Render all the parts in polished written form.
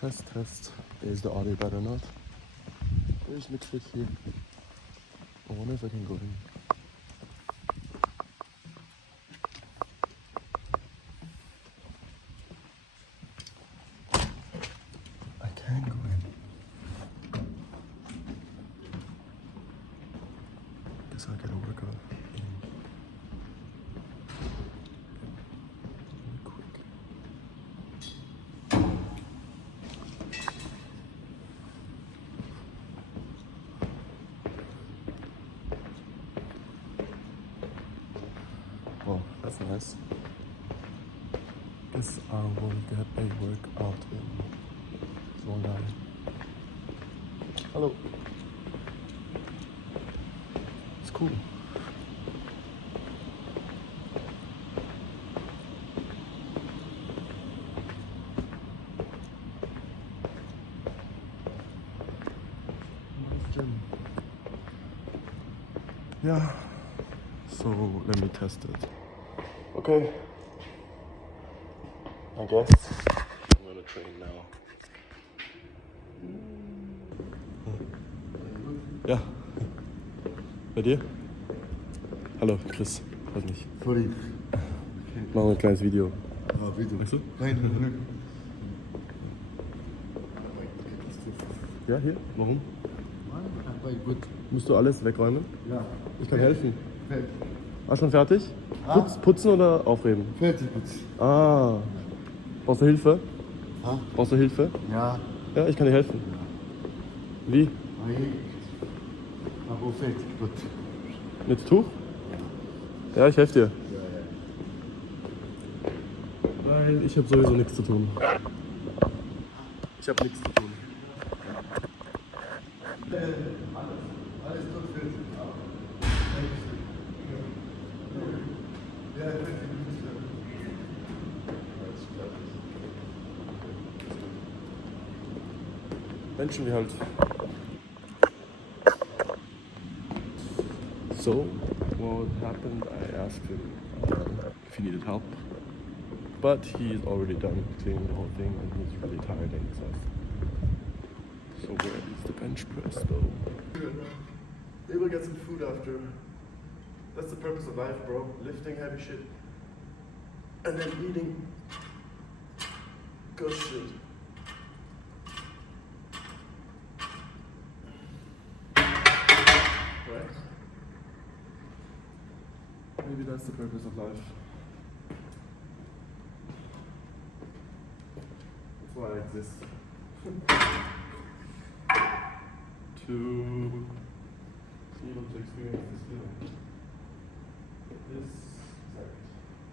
Test, test. Is the audio better or not? There's mixed with here. I wonder if I can go in. I can go in. Guess I'll get a workout in. Really quick. Oh, that's nice. Guess I will get a workout in. There's one guy. Hello. It's cool. Nice gym. Yeah. So let me test it. Okay. I guess I'm gonna train now. Ja. Bei dir? Hallo, Chris. Freut mich. Sorry. Machen wir ein kleines Video. Ah, Video. Weißt du? Nein. Ja, hier? Warum? Aber gut. Musst du alles wegräumen? Ja. Ich kann helfen. Fertig. Ah, schon fertig? Ah. Putzen oder aufheben? Fertig, gut. Ah. Brauchst du Hilfe? Ah? Brauchst du Hilfe? Ja. Ja, ich kann dir helfen. Wie? Aber fertig, gut. Mit Tuch? Ja, ich helfe dir. Weil ich habe sowieso nichts zu tun. Ich habe nichts zu tun. Alles gut, fertig. Ja, fertig, gut. Menschen wie halt. So, what happened? I asked him if he needed help, but he's already done cleaning the whole thing and he's really tired and exhausted. So where is the bench press though? Maybe we'll get some food after. That's the purpose of life, bro. Lifting heavy shit and then eating good shit. Right? Maybe that's the purpose of life. That's why I exist. To be able to experience this feeling. This exact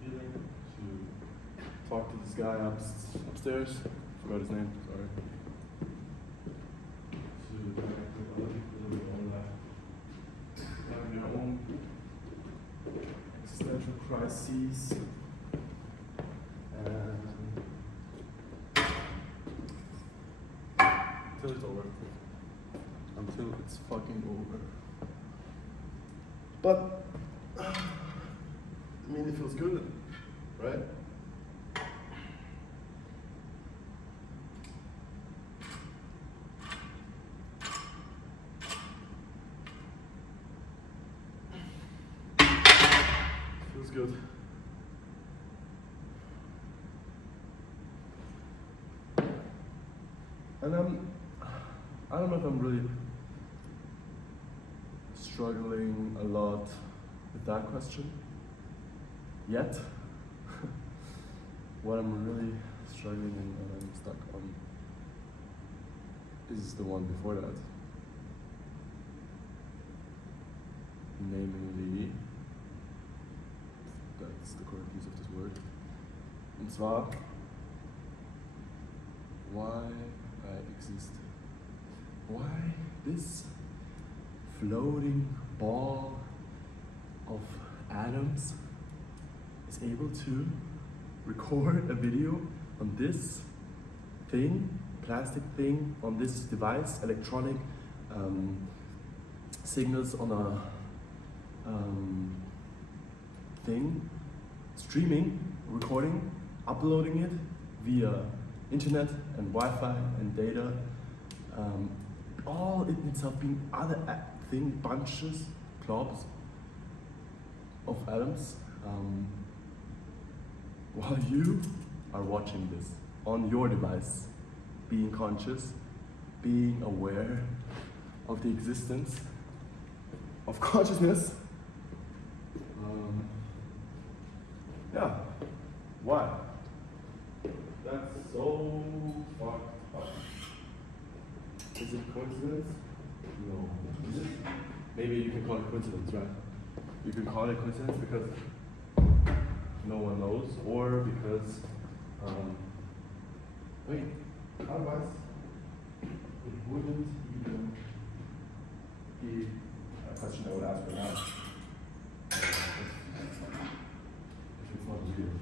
feeling. To talk to this guy upstairs. Forgot his name, sorry. To connect with other people in their own life. Having their own existential crises. And until it's over. Until it's fucking over. But I mean, it feels good, right? Feels good. And I don't know if I'm really struggling a lot with that question yet. What I'm really struggling and I'm stuck on is the one before that. Namely, that's the correct use of this word. Und zwar, why I exist. Why this floating ball of atoms is able to record a video on this thing, plastic thing, on this device, electronic signals on a thing, streaming, recording, uploading it via internet and Wi-Fi and data, all in itself being other bunches, globs of atoms, while you are watching this on your device, being conscious, being aware of the existence of consciousness. Yeah, why? That's so fucked up. Is it coincidence? No. Is it? Maybe you can call it coincidence, right? You can call it coincidence because no one knows, or because, wait, otherwise it wouldn't even be a question I would ask right now. If it's not real.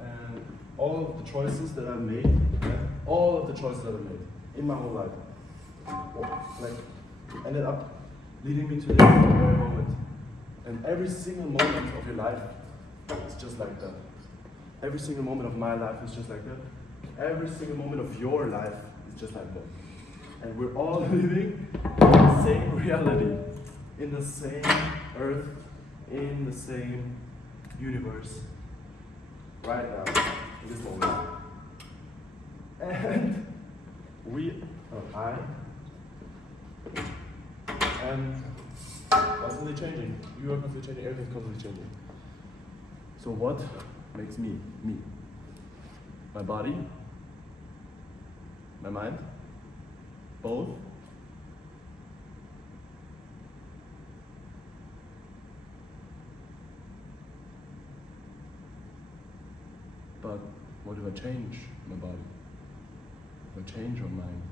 And all of the choices that I've made, yeah, all of the choices that I've made in my whole life, like, ended up leading me to this very moment. And every single moment of your life is just like that. Every single moment of my life is just like that. Every single moment of your life is just like that. And we're all living in the same reality, in the same earth, in the same universe, right now, in this moment. And I am constantly changing. You are constantly changing, everything's constantly changing. So what makes me, me? My body? My mind? Both? But what if I change my body? If I change my mind?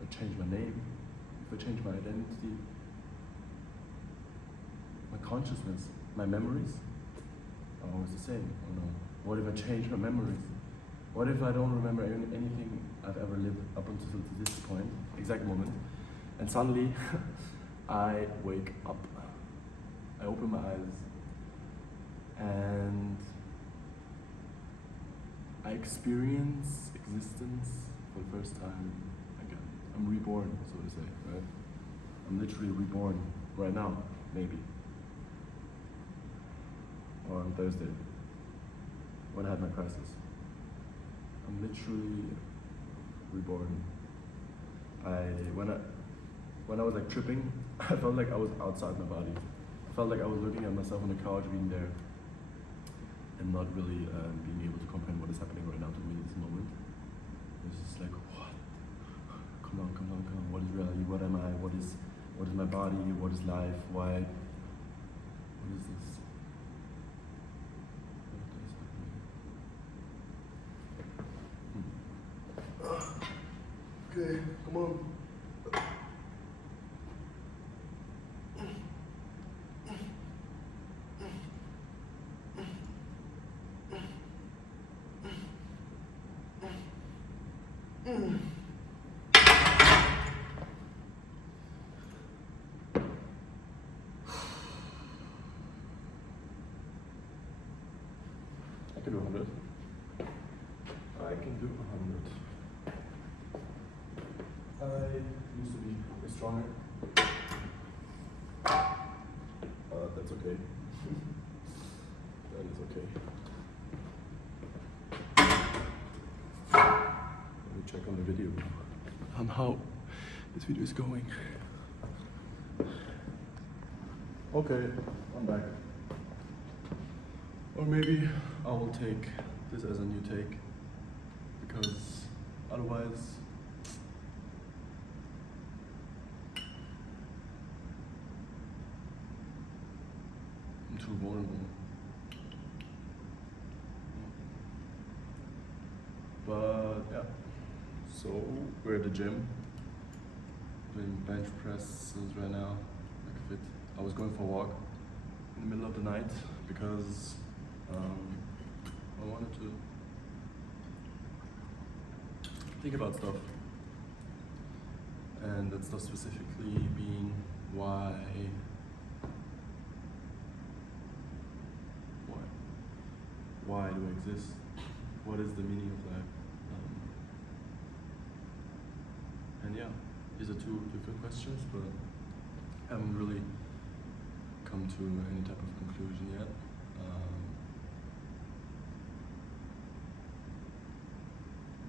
If I change my name? If I change my identity? My consciousness? My memories? Are always the same, or no? What if I change my memories? What if I don't remember anything I've ever lived up until this point, exact moment, and suddenly I wake up, I open my eyes, and I experience existence for the first time again. I'm reborn, so to say, right? I'm literally reborn right now, maybe. Or on Thursday, when I had my crisis. I'm literally reborn. When I was like tripping, I felt like I was outside my body. I felt like I was looking at myself on the couch, being there, and not really being able to comprehend what is happening right now to me in this moment. It's just like, what? Come on. What is reality? What am I? What is my body? What is life? Why? What is this? Okay, come on. I can do 100. I can do 100. I used to be way stronger. That's okay. That is okay. Let me check on the video on how this video is going. Okay, I'm back. Or maybe I will take this as a new take, because otherwise I'm too vulnerable. But yeah, so we're at the gym, doing bench presses right now, like fit. I was going for a walk in the middle of the night because I wanted to think about stuff, and that stuff specifically being why do I exist? What is the meaning of life? yeah, these are two different questions, but I haven't really come to any type of conclusion yet.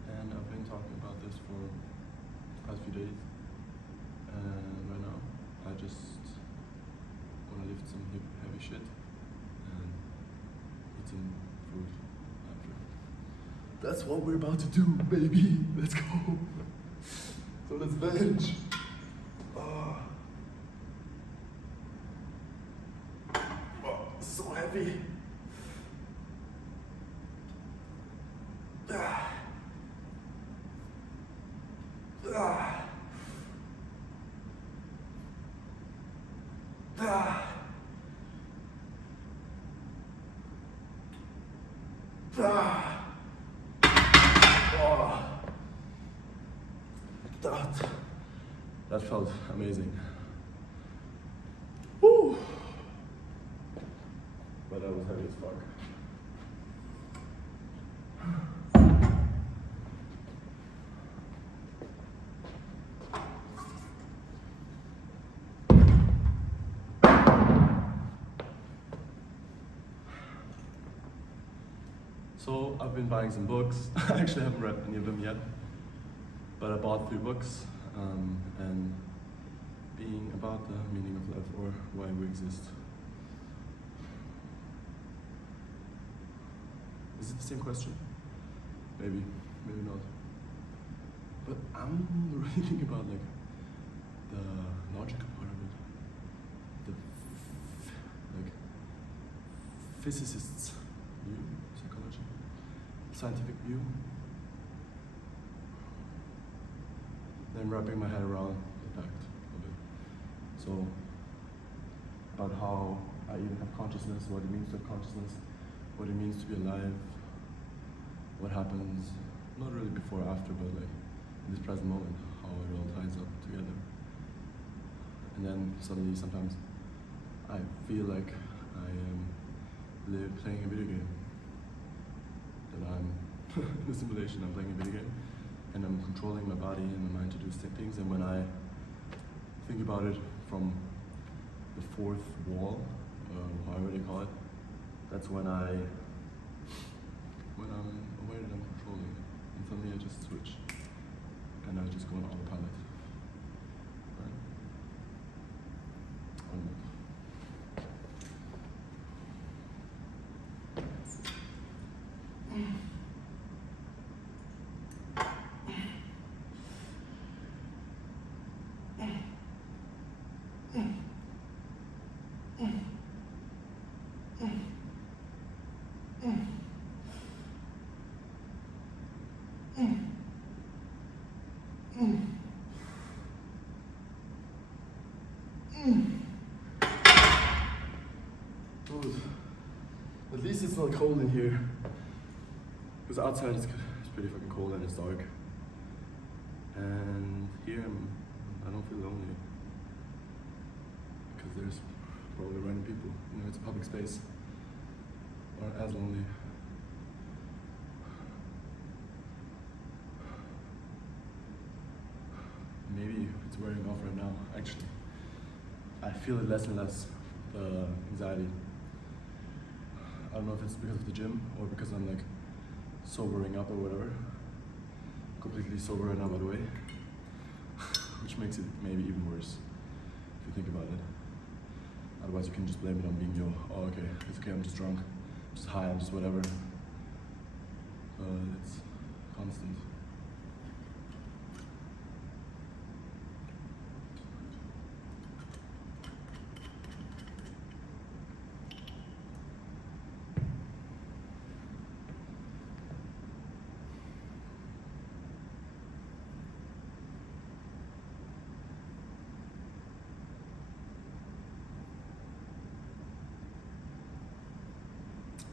And I've been talking about this for the past few days, and right now I just want to lift some heavy shit and eat some food after. That's what we're about to do, baby. Let's go. So let's bench. Oh, so heavy. Ah. Ah. Ah. Ah. Oh. That felt amazing. Woo. But that was heavy as fuck. So I've been buying some books. I actually haven't read any of them yet, but I bought 3 books, and being about the meaning of life or why we exist. Is it the same question? Maybe, maybe not. But I'm reading about like the logical part of it, the like physicists' view, psychology, scientific view. Then wrapping my head around the fact of it. So, about how I even have consciousness, what it means to have consciousness, what it means to be alive, what happens, not really before or after, but like in this present moment, how it all ties up together. And then suddenly, sometimes, I feel like I am playing a video game. That I'm in a simulation, I'm playing a video game, and I'm controlling my body and my mind to do things. And when I think about it from the 4th wall, however they call it, that's when I'm aware that I'm controlling it. And suddenly I just switch, and I just go on autopilot. Right? Or not. Dude, at least it's not cold in here. Because outside it's pretty fucking cold and it's dark. And here I don't feel lonely. Because there's probably random people. You know, it's a public space. Or as lonely. Maybe it's wearing off right now, actually. I feel it less and less, the anxiety. I don't know if it's because of the gym or because I'm like sobering up or whatever. Completely sober right now, by the way. Which makes it maybe even worse, if you think about it. Otherwise you can just blame it on being oh okay, it's okay, I'm just drunk, I'm just high, I'm just whatever. But it's constant.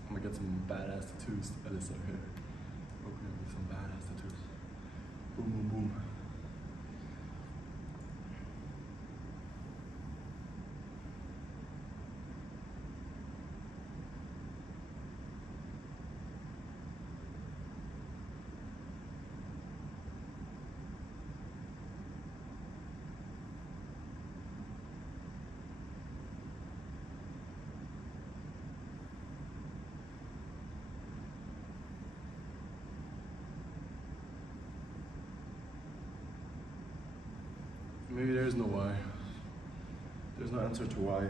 I'm gonna get some badass tattoos. Alyssa here. We're gonna get some badass tattoos. Boom, boom, boom. maybe there is no why. There's no answer to why.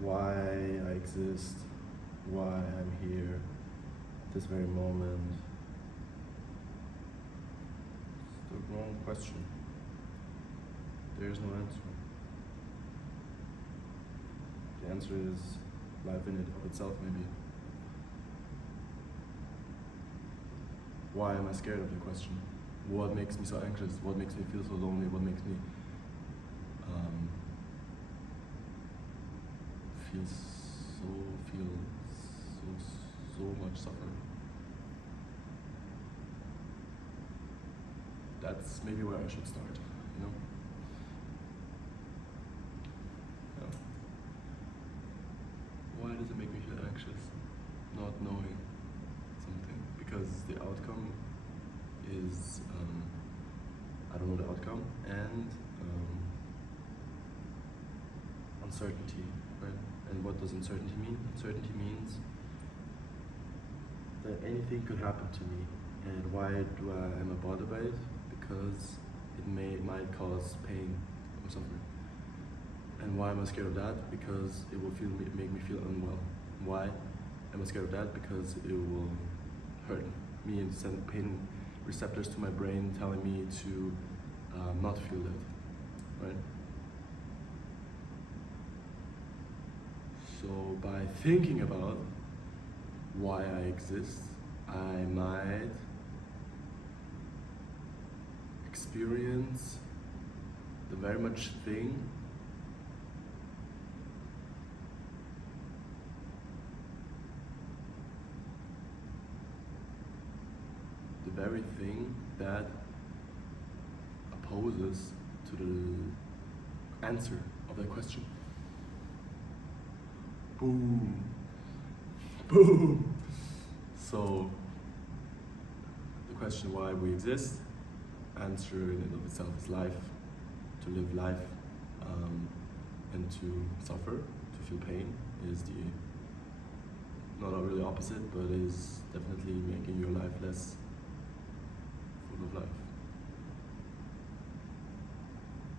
Why I exist, why I'm here at this very moment. It's the wrong question. There is no answer. The answer is life in it of itself, maybe. Why am I scared of the question? What makes me so anxious? What makes me feel so lonely? What makes me feel so much suffering? That's maybe where I should start, you know? Yeah. Why does it make me feel anxious? Not knowing something. Because the outcome is, I don't know the outcome, and uncertainty, right? And what does uncertainty mean? Uncertainty means that anything could happen to me. And why am I bothered by it? Because it might cause pain or suffering. And why am I scared of that? Because it will make me feel unwell. Why am I scared of that? Because it will hurt me and send pain receptors to my brain telling me to not feel that, right? So by thinking about why I exist, I might experience the very much thing that opposes to the answer of that question. Boom. Boom. So the question why we exist, answer in and of itself is life, to live life, and to suffer, to feel pain is the, not really opposite, but is definitely making your life less full of life.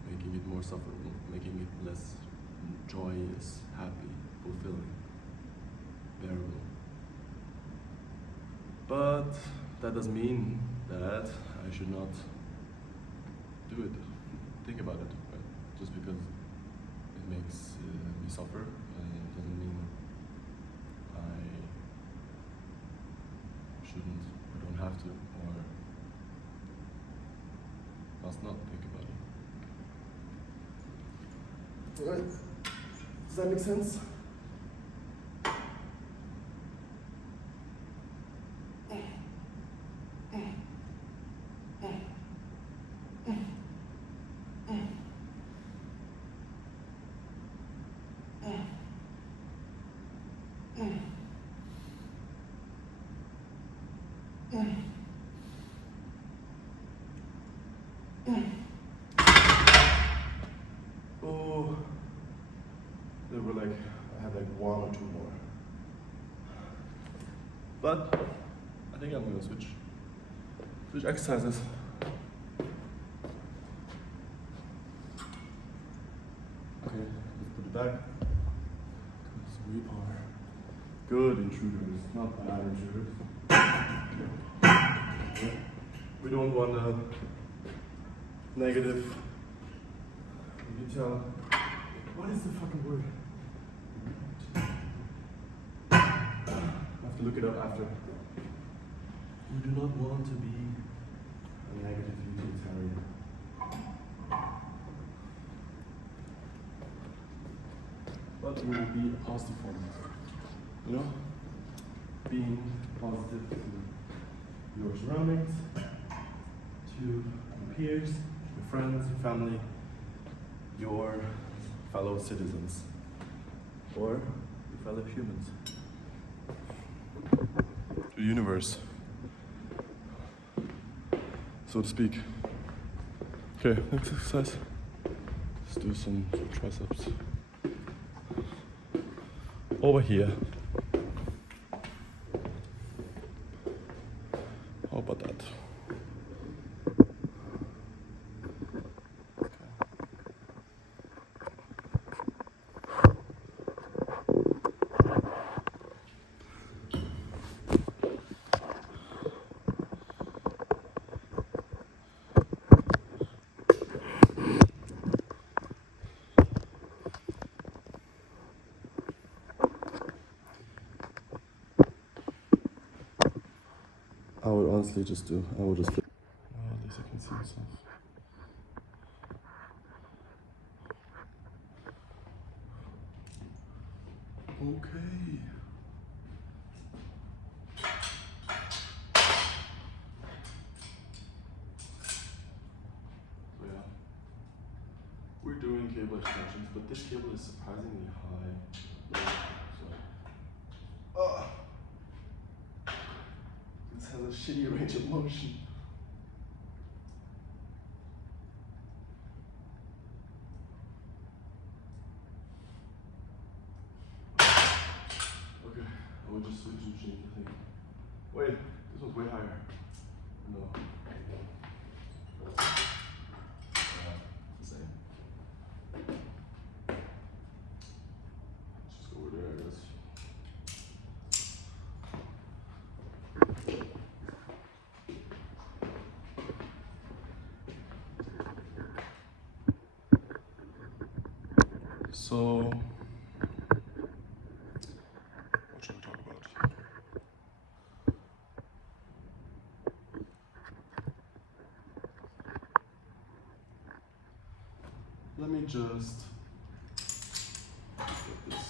Making it more sufferable, making it less joyous, happy, fulfilling, bearable. But that doesn't mean that I should not do it, think about it, right? Just because it makes me suffer, it doesn't mean I shouldn't, or don't have to, or must not think about it. Alright, does that make sense? Oh, there were like, I had like one or two more. But I think I'm gonna switch exercises. Okay, let's put it back. Because we are good intruders, not bad intruders. We don't want a negative. You tell. What is the fucking word? I have to look it up after. We do not want to be a negative utilitarian. But we will be a positive form. You know? Being positive to your surroundings, to your peers, your friends, your family, your fellow citizens, or your fellow humans. The universe, so to speak. Okay, next exercise. Let's do some triceps. Over here. How about that? honestly just do. I will just flip. Oh, at least I can see myself. Okay. So yeah, we're doing cable extensions, but this cable is surprisingly high. So, this has a shitty range of motion. Okay, I will just switch and change the thing. Wait, this one's way higher. No. It's the same. Let's just go over there, I guess. So, what should we talk about? Let me just get this.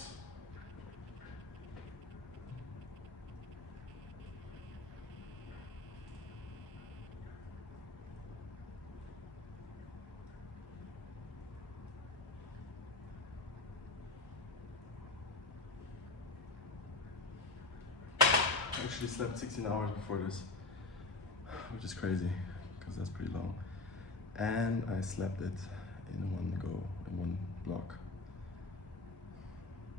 I actually slept 16 hours before this, which is crazy because that's pretty long. And I slept it in one go, in one block.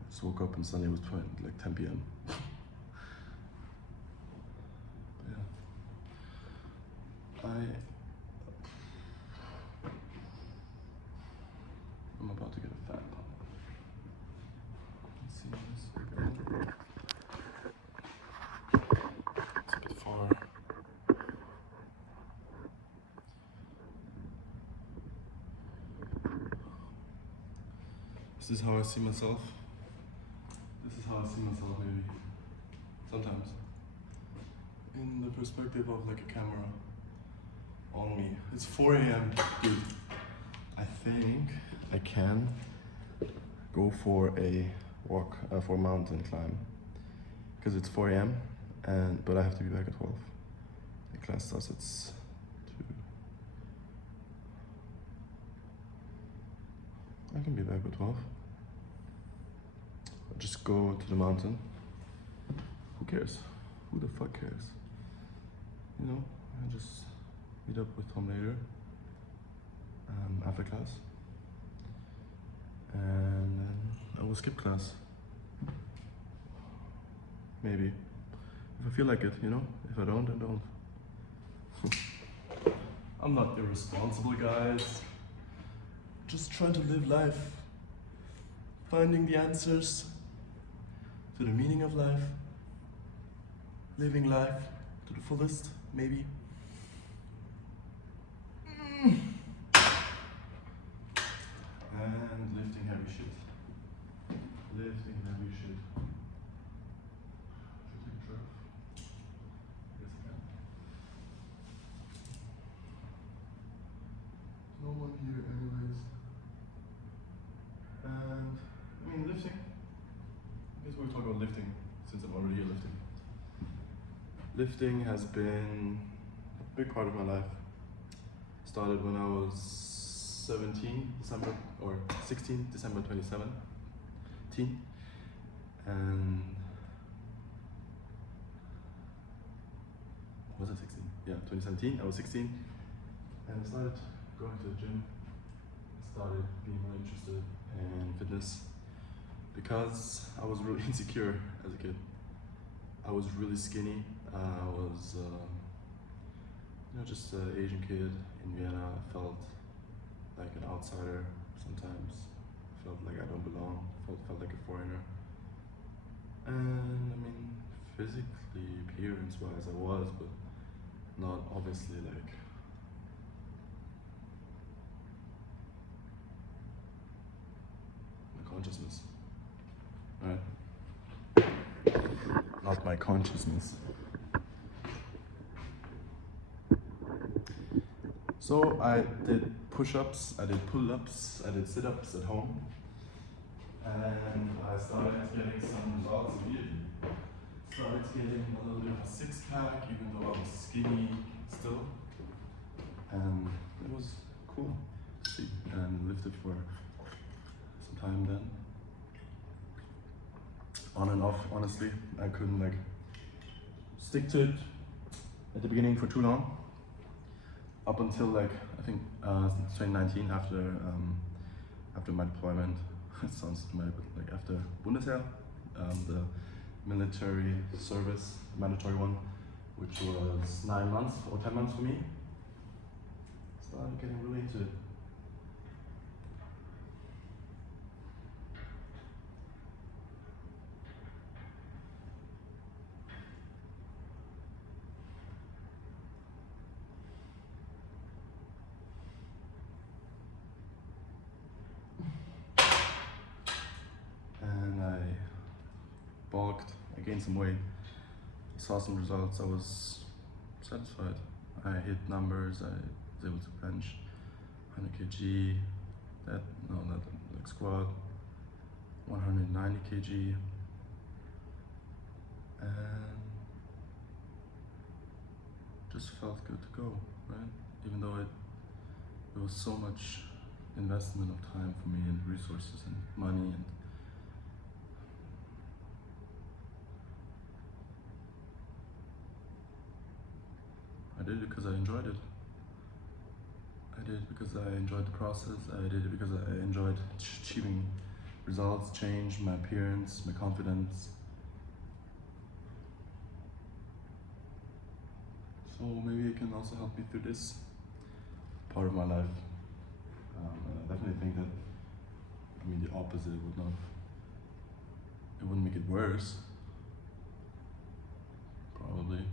I just woke up and suddenly it was like 10 p.m. Yeah. I'm about to get a fat pump. Let's see this. It's a bit far. This is how I see myself. This is how I see myself, maybe. Sometimes. In the perspective of like a camera on me. It's 4 a.m. Dude, I think I can go for a walk, for a mountain climb. Because it's 4 a.m. but I have to be back at 12. The class starts at 2. I can be back at 12. I'll just go to the mountain. Who cares? Who the fuck cares? You know, I just meet up with Tom later after class. And then I will skip class. Maybe. If I feel like it, you know? If I don't, I don't. I'm not irresponsible, guys. Just trying to live life. Finding the answers to the meaning of life. Living life to the fullest, maybe. And lifting heavy shit. Lifting heavy shit. Should I take a shirt off? Yes, I can. No one here anyways. And, I mean, lifting. I guess we'll talk about lifting, since I'm already here lifting. Lifting has been a big part of my life. Started when I was 17, December, or 16, December 2017. And was I 16? Yeah, 2017, I was 16. And I started going to the gym. I started being more interested in fitness because I was really insecure as a kid. I was really skinny. I was, you know, just an Asian kid in Vienna. I felt like an outsider sometimes. Felt like I don't belong. Felt like a foreigner. And I mean, physically, appearance-wise, I was, but not obviously like my consciousness. Right? Not my consciousness. So I did push-ups, I did pull-ups, I did sit-ups at home, and I started getting some results immediately. Started getting a little bit of a six-pack, even though I was skinny still, and it was cool to see, and lifted for some time then. On and off, honestly, I couldn't like stick to it at the beginning for too long. Up until like I think 2019, after my deployment. It sounds dramatic, but like after Bundesheer, the military service, mandatory one, which was 9 months or 10 months for me. Started getting really into it. And I bulked, I gained some weight, saw some results, I was satisfied. I hit numbers, I was able to bench 100 kg, like squat, 190 kg, and just felt good to go, right? Even though it was so much investment of time for me and resources and money, and I did it because I enjoyed it. I did it because I enjoyed the process. I did it because I enjoyed achieving results, change, my appearance, my confidence. So maybe it can also help me through this part of my life. I definitely think that, I mean, the opposite it wouldn't make it worse, probably.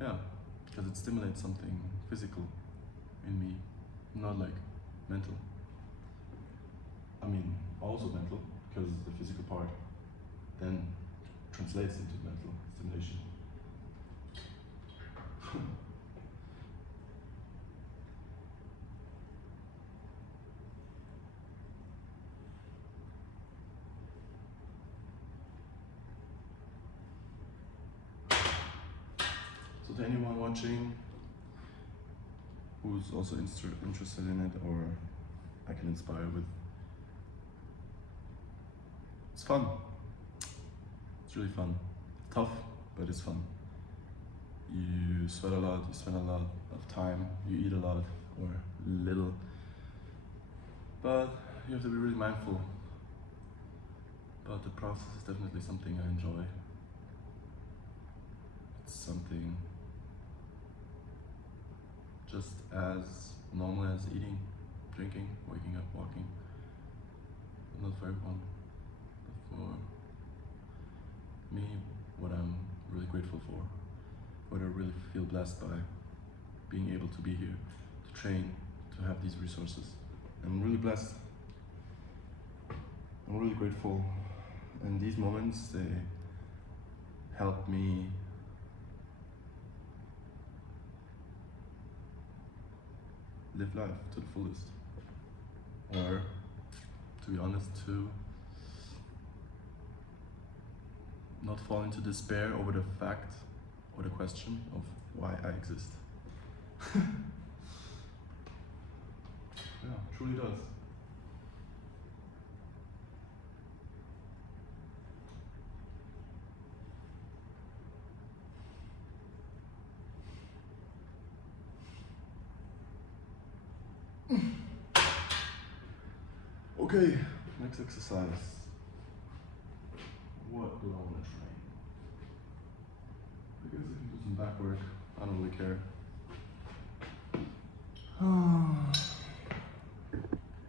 Yeah, because it stimulates something physical in me, not like mental. I mean, also mental, because the physical part then translates into mental stimulation. So to anyone watching who's also interested in it, or I can inspire with, it's fun. It's really fun. It's tough, but it's fun. You sweat a lot, you spend a lot of time, you eat a lot or little, but you have to be really mindful. But the process is definitely something I enjoy. It's something just as normal as eating, drinking, waking up, walking. But not for everyone, but for me, what I'm really grateful for, what I really feel blessed by, being able to be here, to train, to have these resources. I'm really blessed. I'm really grateful. And these moments, they help me live life to the fullest. Or, to be honest, to not fall into despair over the fact or the question of why I exist. Yeah, truly does. Okay, next exercise. What do I want to train? I guess I can do some back work. I don't really care.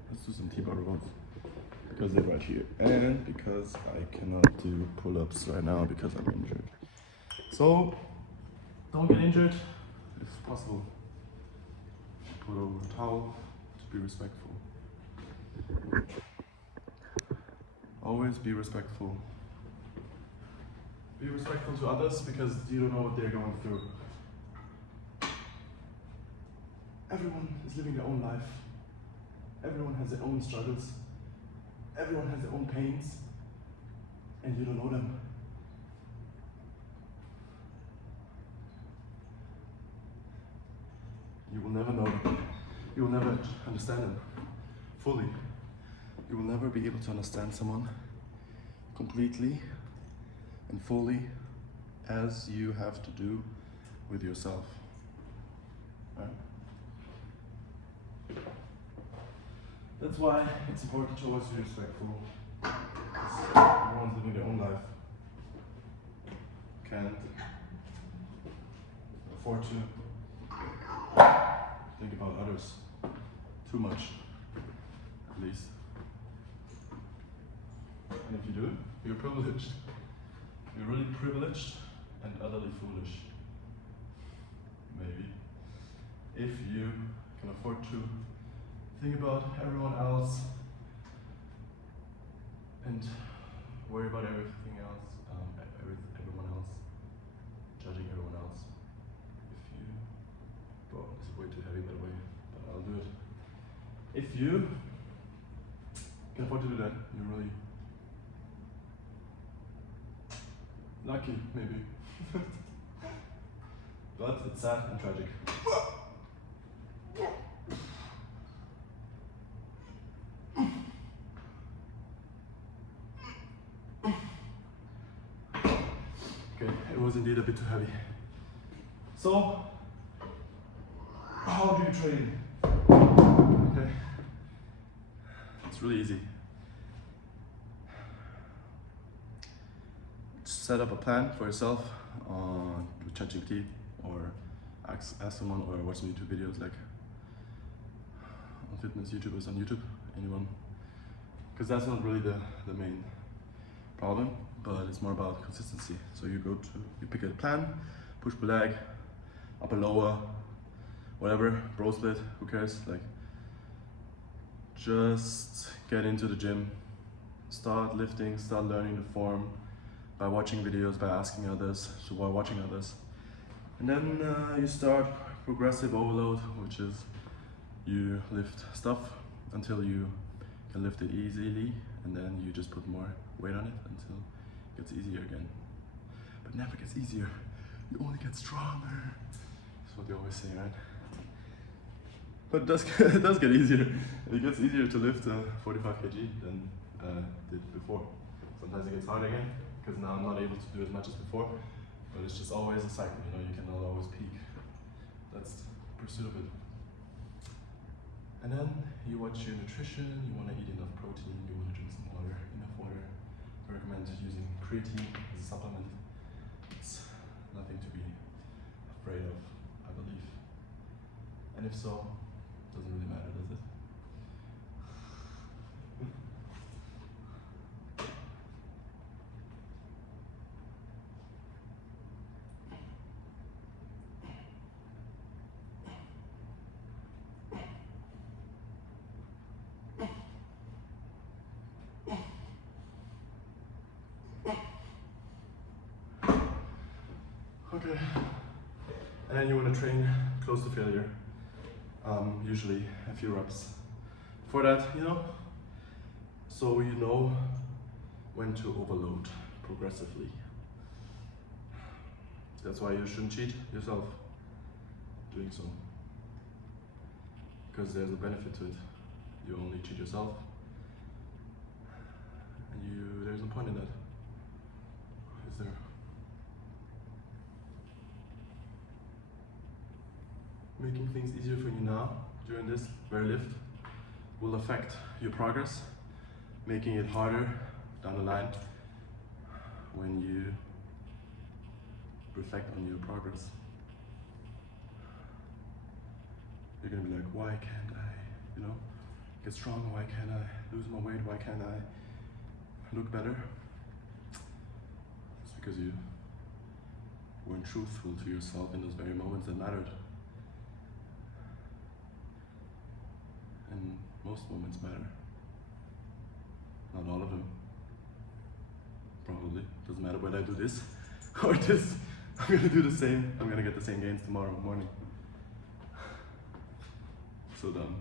Let's do some T-bar rows because they're right here, and because I cannot do pull-ups right now because I'm injured. So don't get injured if possible. Put over a towel to be respectful. Always be respectful. Be respectful to others because you don't know what they're going through. Everyone is living their own life. Everyone has their own struggles. Everyone has their own pains. And you don't know them. You will never know them. You will never understand them fully. You will never be able to understand someone completely and fully as you have to do with yourself. Right? That's why it's important to always be respectful. Everyone's living their own life. Can't afford to think about others too much, at least. And if you do, you're privileged. You're really privileged and utterly foolish. Maybe. If you can afford to think about everyone else and worry about everything else, everyone else, judging everyone else. If you, well, this is way too heavy by the way, but I'll do it. If you can afford to do that, you're really lucky, maybe. But it's sad and tragic. Okay, it was indeed a bit too heavy. So, how do you train? Okay, it's really easy. Set up a plan for yourself with ChatGPT or ask someone or watch some YouTube videos like on fitness YouTubers on YouTube, anyone. Because that's not really the main problem, but it's more about consistency. So you pick a plan, push pull leg, upper lower, whatever, bro split, who cares? Like, just get into the gym, start lifting, start learning the form by watching videos, by asking others, so while watching others. And then you start progressive overload, which is you lift stuff until you can lift it easily, and then you just put more weight on it until it gets easier again. But it never gets easier, you only get stronger. That's what they always say, right? But it does get easier. It gets easier to lift 45 kg than did before. Sometimes it gets harder again, because now I'm not able to do as much as before, but it's just always a cycle, you know, you cannot always peak. That's the pursuit of it. And then you watch your nutrition, you want to eat enough protein, you want to drink some water, enough water. I recommend using creatine as a supplement. It's nothing to be afraid of, I believe. And if so, it doesn't really matter, does it? Okay, and then you want to train close to failure, usually a few reps. For that, you know, so you know when to overload progressively. That's why you shouldn't cheat yourself doing so, because there's a benefit to it. You only cheat yourself, and there's no point in that, is there? Making things easier for you now, during this very lift, will affect your progress, making it harder down the line when you reflect on your progress. You're gonna be like, why can't I, you know, get stronger? Why can't I lose more weight? Why can't I look better? It's because you weren't truthful to yourself in those very moments that mattered. And most moments matter. Not all of them. Probably. Doesn't matter whether I do this or this. I'm gonna do the same. I'm gonna get the same gains tomorrow morning. So dumb.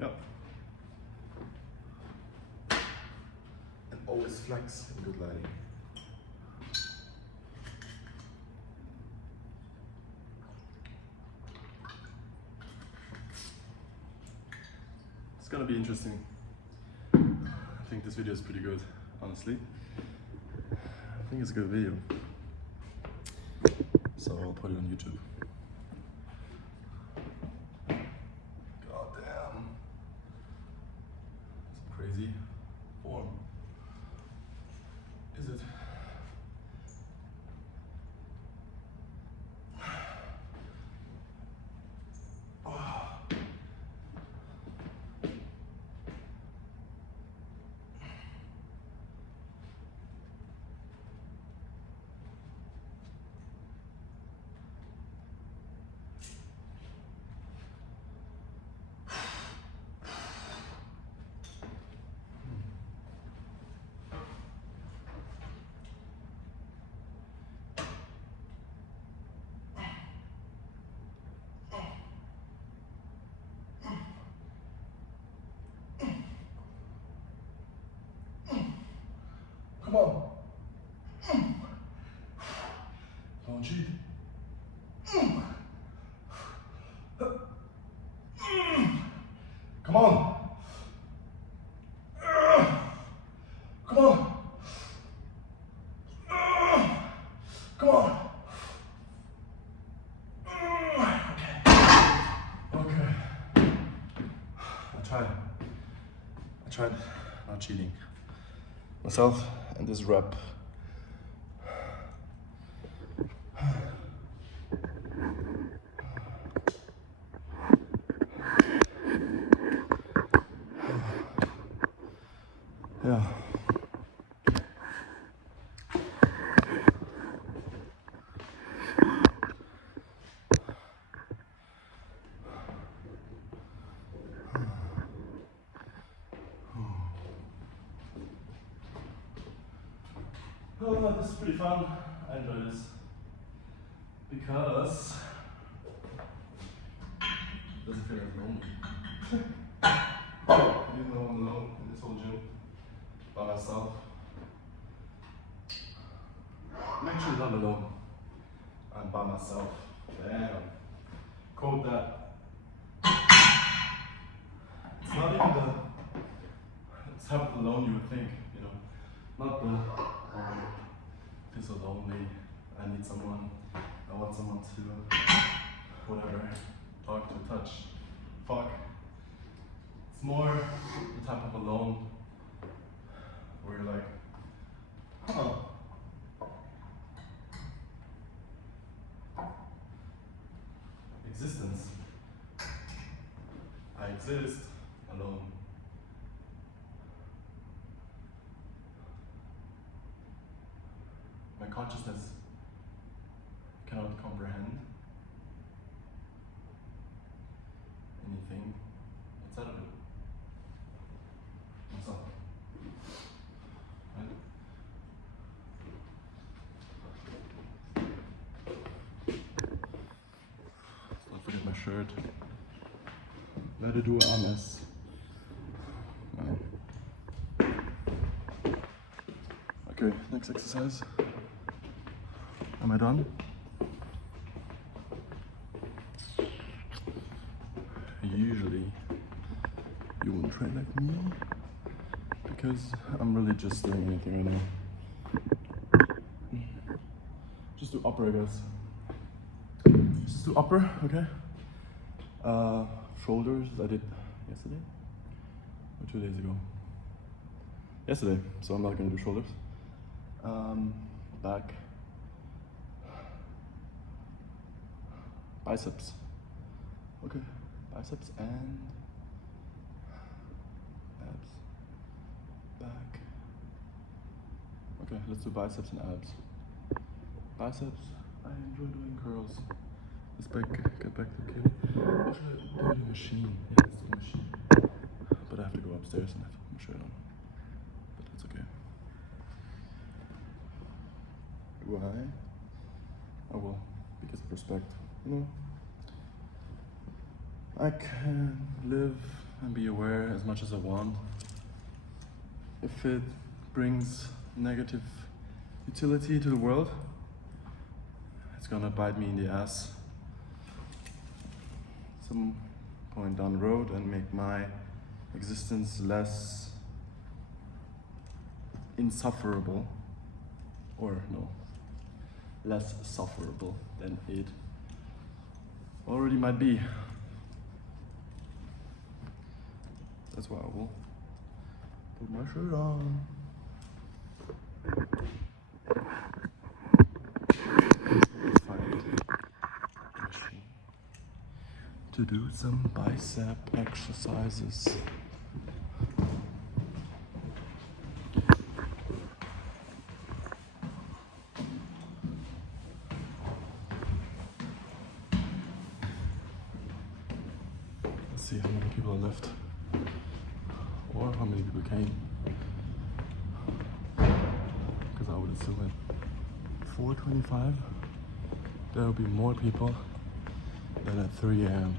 Yep. And always flex in good lighting. It's gonna be interesting. I think this video is pretty good, honestly. I think it's a good video. So I'll put it on YouTube. God damn. Some crazy form. Is it? Come on. Don't cheat. Come on. Come on. Come on. Okay. I tried not cheating myself and this rep. Yeah. Oh, this is pretty fun. I enjoy this because it doesn't feel like lonely. Even though I'm alone in this whole gym by myself. I'm actually not alone. I'm by myself. Damn. Quote that. It's not even the type of alone you would think, you know. Not the feel so lonely. I need someone. I want someone to whatever. Talk to, touch. Fuck. It's more the type of alone where you're like, huh. Existence. I exist alone. My consciousness cannot comprehend anything outside of it. Myself. Right? Don't forget my shirt. Werde du armes. Okay, next exercise. Am I done? Usually you wouldn't train like me because I'm really just doing anything right now. Just do upper, I guess. Just do upper, okay? Shoulders, I did yesterday or 2 days ago. Yesterday, so I'm not gonna do shoulders. Back, biceps. Okay, biceps and abs. Back. Okay, let's do biceps and abs. Biceps, I enjoy doing curls. Let's get back to the kid. Or should I do the machine? Yeah, let's do the machine. But I have to go upstairs and have my shirt on, but that's okay. Why? Oh well, because of respect, you know. I can live and be aware as much as I want. If it brings negative utility to the world, it's gonna bite me in the ass some point down the road and make my existence less insufferable, or no, less sufferable than it already might be. That's why I will put my shirt on. To do some bicep exercises. Let's see how many people are left, or how many people came. Because I would assume at 4:25 there will be more people than at 3 a.m.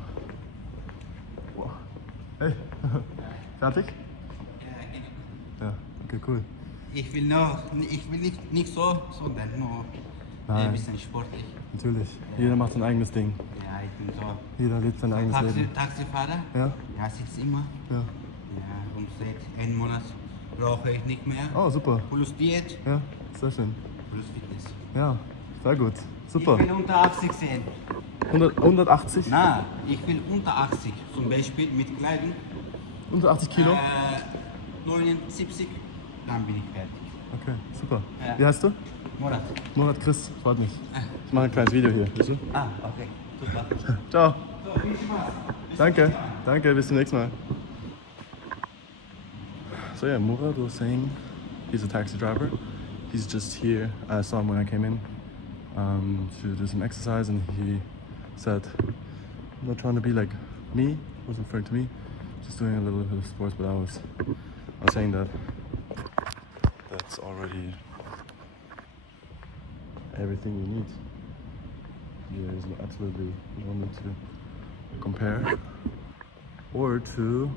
Wow. Hey, fertig? Ja, okay, cool. Ich will nicht so, sondern nur Nein. ein bisschen sportlich. Natürlich, jeder macht sein eigenes Ding. Ja, ich bin so Jeder lebt sein eigenes Leben. Taxifahrer. Ja? Ja, sitze immer. Ja. Ja, und seit einem Monat brauche ich nicht mehr. Oh, super. Plus Diät, Ja, sehr schön. plus Fitness. Ja, sehr gut. Super. Ich will unter 80 sehen. 180? Na, ich will unter 80. Zum Beispiel mit Kleidung. Unter 80 Kilo? 79, dann bin ich fertig. Okay, super. Ja. Wie heißt du? Murat. Murat Chris, freut mich. Ich mache ein kleines Video hier. Willst du? Ah, okay. Super. Ciao. So, viel Spaß. Danke. Danke, bis zum nächsten Mal. So yeah, Murat was saying he's a taxi driver. He's just here. I saw him when I came in to do some exercise, and he said, I'm not trying to be like me, was referring to me, just doing a little bit of sports, but I was saying that that's already everything you need. There is absolutely no need to compare or to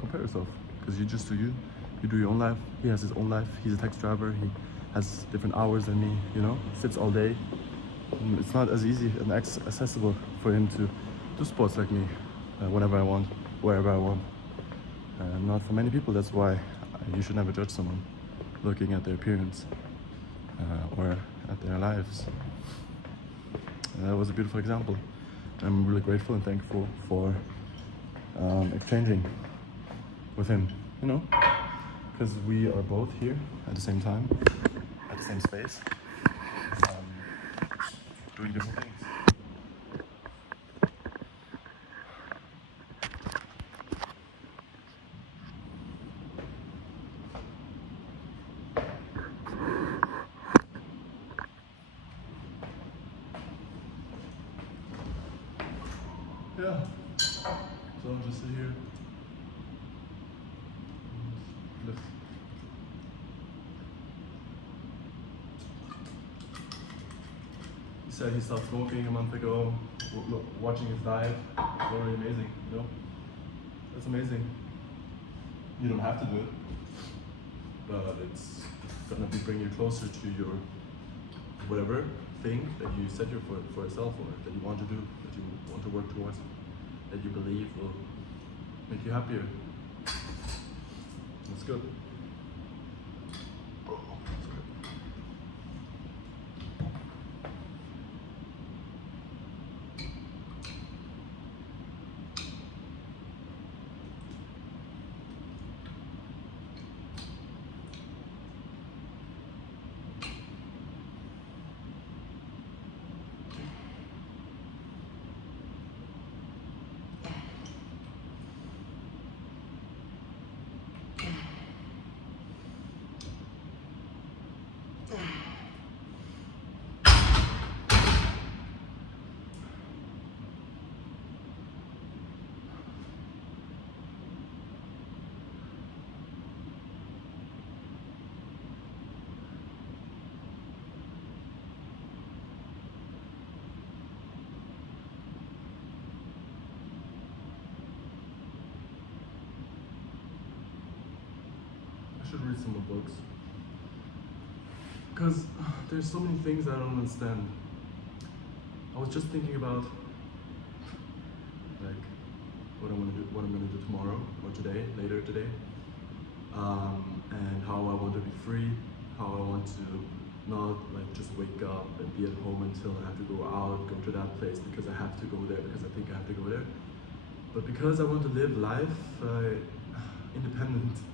compare yourself, because you just do you do your own life. He has his own life. He's a taxi driver. He has different hours than me, you know, sits all day. And it's not as easy and accessible for him to do sports like me whenever I want, wherever I want. Not for many people. That's why you should never judge someone looking at their appearance or at their lives. That was a beautiful example. I'm really grateful and thankful for exchanging with him, you know, because we are both here at the same time, at the same space, doing different things. Yeah, so I'll just sit here. Lift. He said he stopped smoking a month ago. Watching his diet is already amazing, you know? That's amazing. You don't have to do it, but it's gonna bring you closer to your whatever thing that you set for yourself, or that you want to do, that you want to work towards, that you believe will make you happier. That's good. Oh, that's good. I should read some more books. Because there's so many things I don't understand. I was just thinking about like what I'm gonna do tomorrow or today, later today, and how I want to be free, how I want to not like just wake up and be at home until I have to go out, go to that place because I have to go there because I think I have to go there. But because I want to live life independently,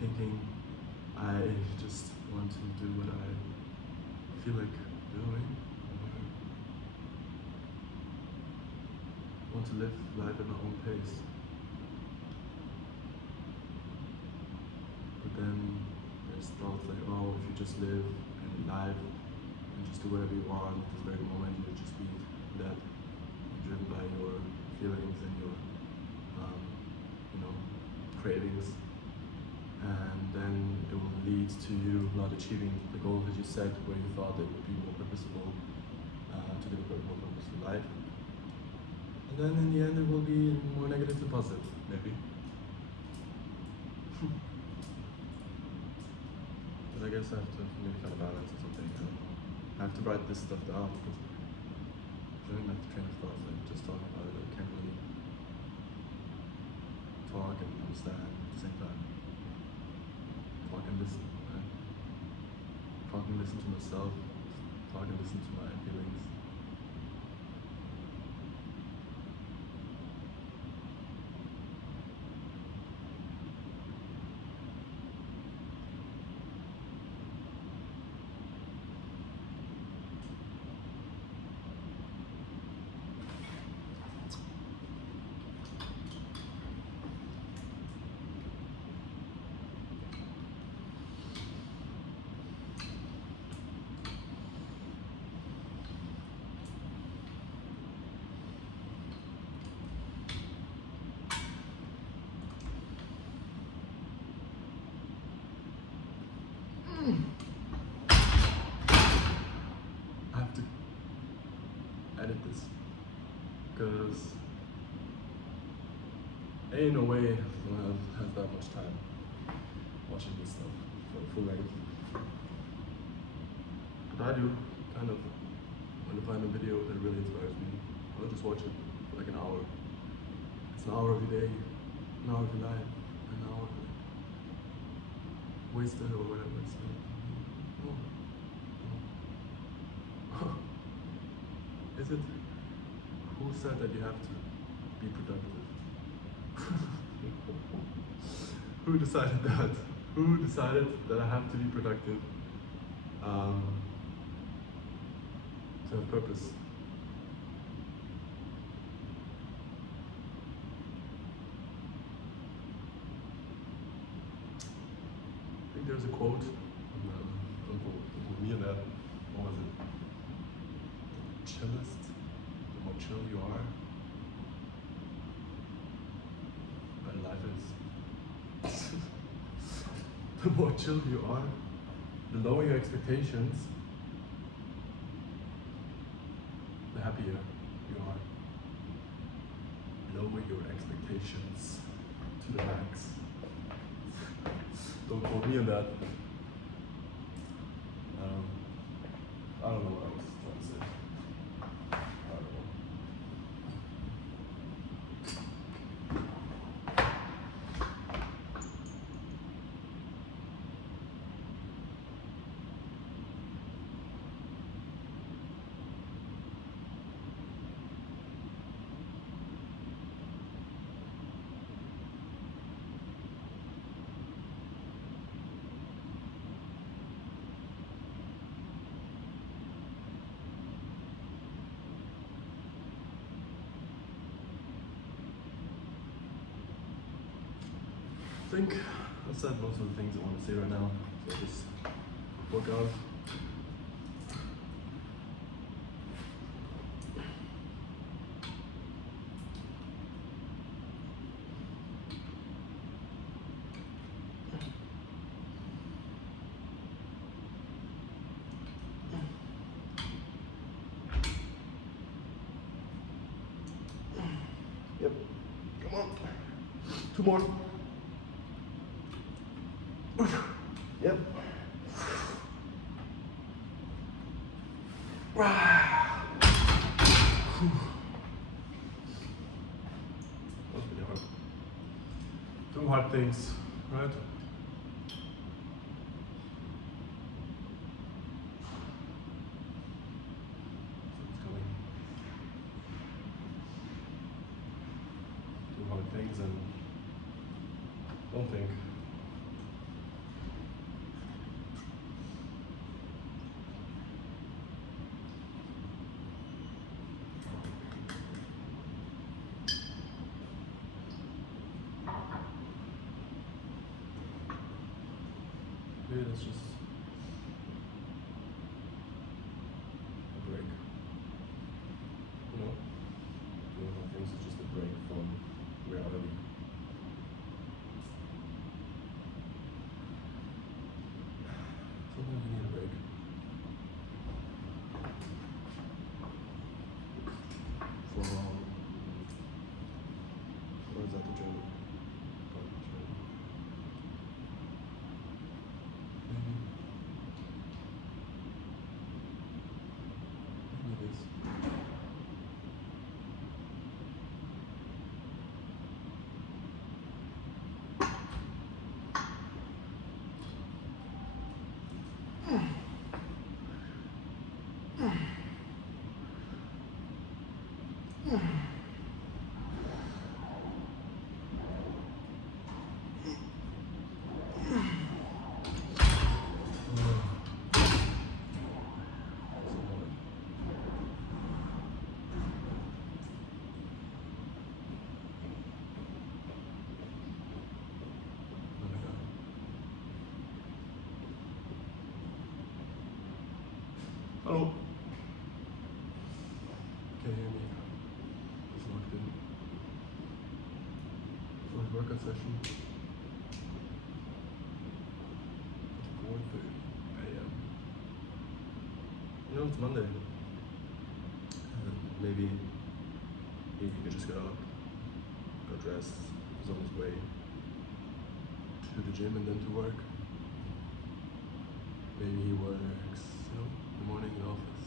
thinking I just want to do what I feel like doing. I want to live life at my own pace. But then there's thoughts like, oh, if you just live and live and just do whatever you want at this very moment, you'll just be led and driven by your feelings and your, cravings. And then it will lead to you not achieving the goal that you set where you thought it would be more purposeful to live a more purposeful life. And then in the end it will be more negative to positive, maybe. But I guess I have to maybe find a balance or something. I don't know. I have to write this stuff down because during my train of thoughts, like just talking about it, I can't really talk and understand at the same time. Talk and listen, right? Talk and listen to myself. Talk and listen to my feelings. I have to edit this because ain't no way someone has that much time watching this stuff for full length. But I do, kind of. When I find a video that really inspires me, I'll just watch it for like an hour. It's an hour every day, an hour of your life, an hour wasted or whatever. It's like, no. Is it? Who said that you have to be productive? Who decided that? Who decided that I have to be productive? To have purpose. I think there's a quote. Don't quote me on that. What was it? The chillest, the more chill you are, the better life is. The more chill you are, the lower your expectations, the happier you are. Lower your expectations to the max. Don't quote me on that. I don't know what I was trying to say. I don't know. I think I've said most of the things I want to say right now, so I'll just walk out. Yep, come on, 2 more. Yep. That was really hard. Do hard things, right? It's coming. Do hard things and don't think. Maybe that's just a break. You know? Doing hard things is just a break from reality. Sometimes you need a break. From or is that the gym? Maybe. Maybe it is. Hello. Can you hear me? It's locked in. For a workout session. 4:30 a.m. You know, it's Monday. Maybe he could just get up, go dress, he's on his way to the gym and then to work. Maybe he works, you know, in the morning in the office.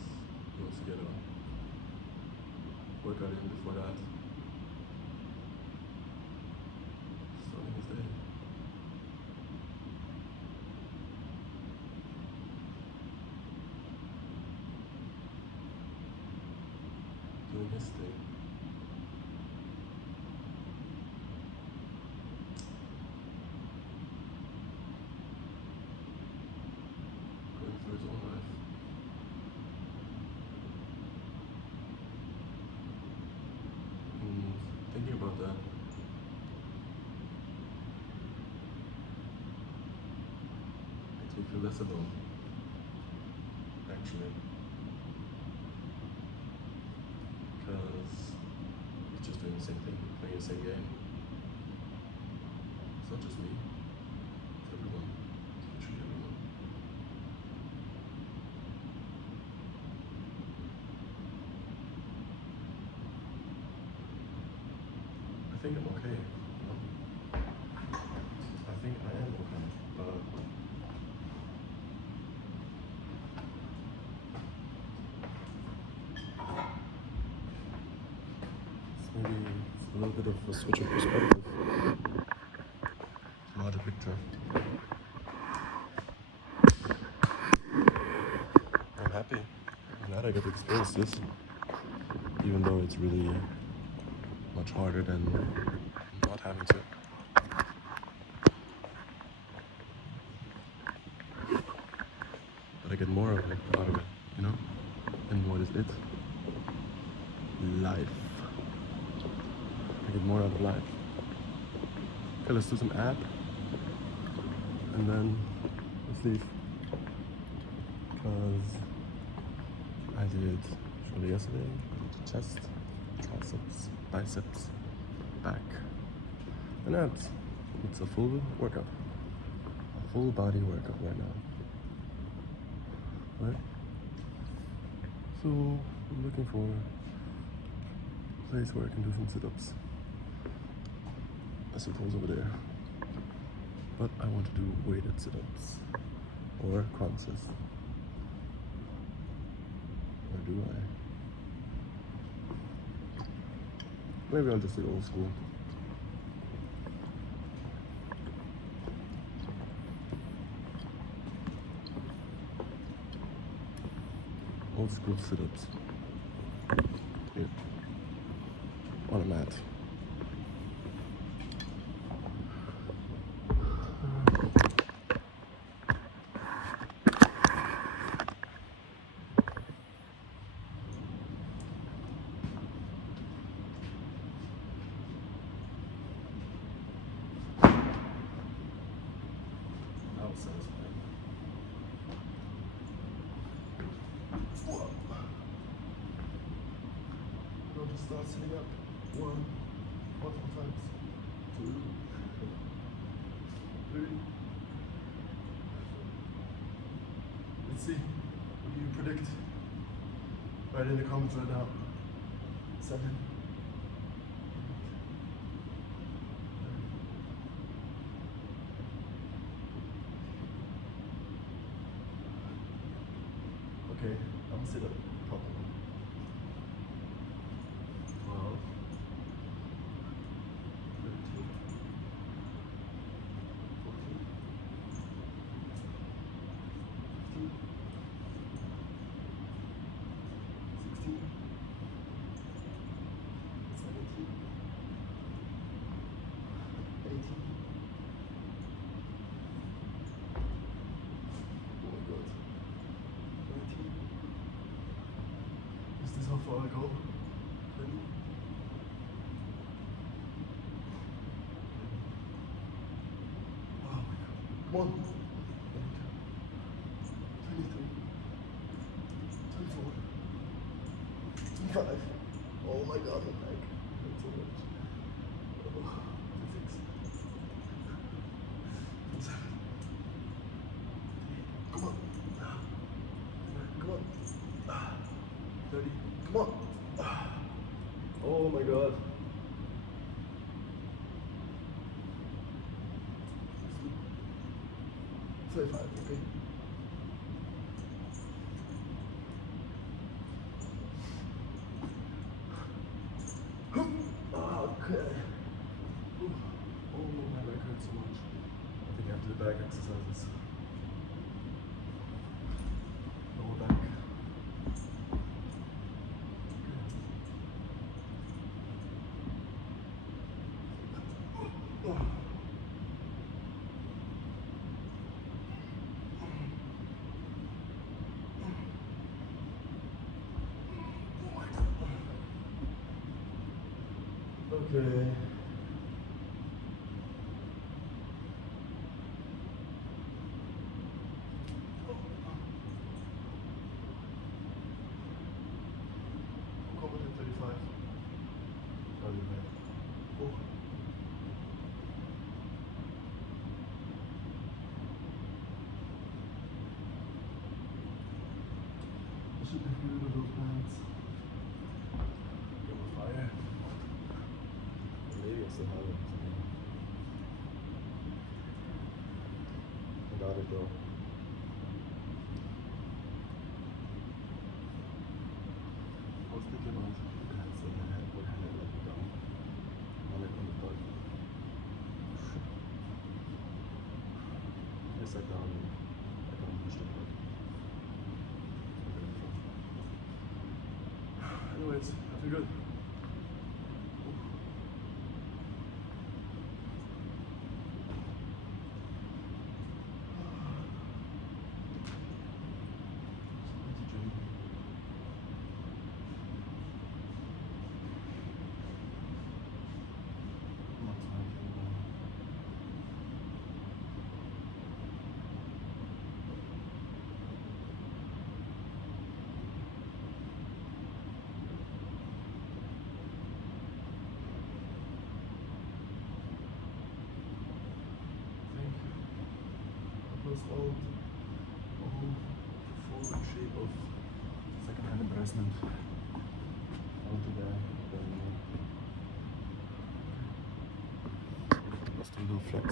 He wants to get up, work out in before that. Starting his day. Doing his thing. Going through his own life. And thinking about that. Makes me feel less alone. Actually. Because it's just doing the same thing, playing the same game. It's not just me, it's everyone. It's literally everyone. I think I'm okay. You know? I think I am okay, but maybe it's a little bit of a switch of perspective. Larger picture. I'm happy. I'm glad I got to experience this. Even though it's really much harder than not having to. But I get more of it out of it, you know? And what is it? Life. I get more out of life. Okay, let's do some ab. And then let's leave. Because I did shoulder yesterday, chest, triceps, biceps, back, and abs. It's a full workout. A full body workout right now. Right? So I'm looking for a place where I can do some sit-ups. I suppose over there. but I want to do weighted sit-ups or crunches. Or do I? Maybe I'll just do old school. Old school sit-ups. Here. On a mat. Satisfying. I'll just start sitting up. One, multiple times. 2, 3. Let's see. What do you predict? Write in the comments right now. 7. Okay, I'm gonna sit up properly. 12, 13, 14, 15, 16, 17, 18. Oh my god. 19. Is this how far I go? 20. Oh my god. Come on. 22. 24. 25. Oh my god, my neck. That's so much. Oh, 26. 27. Come on. Come on. 30. Come on. Oh my god. 35, okay. Okay. Oh, my back hurts so much. I think I have to do back exercises. Lower back. Okay. I'm coming at 35. I'll be back. Oh. I should have rid of those pants. Get my fire. Maybe I still have it. I got it though. I was thinking about canceling my head, but I had let it down. I let on the butt. I sat down and I kind of pushed it back. Anyways, I feel good. All forward shape of second-hand embarrassment onto the let's do a little flex.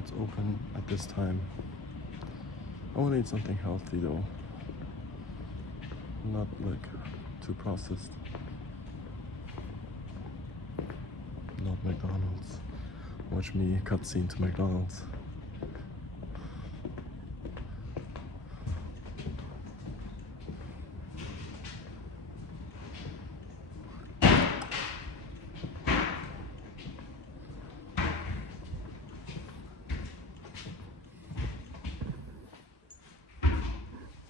what's open at this time. I want to eat something healthy though. Not like too processed. Not McDonald's. Watch me cutscene to McDonald's.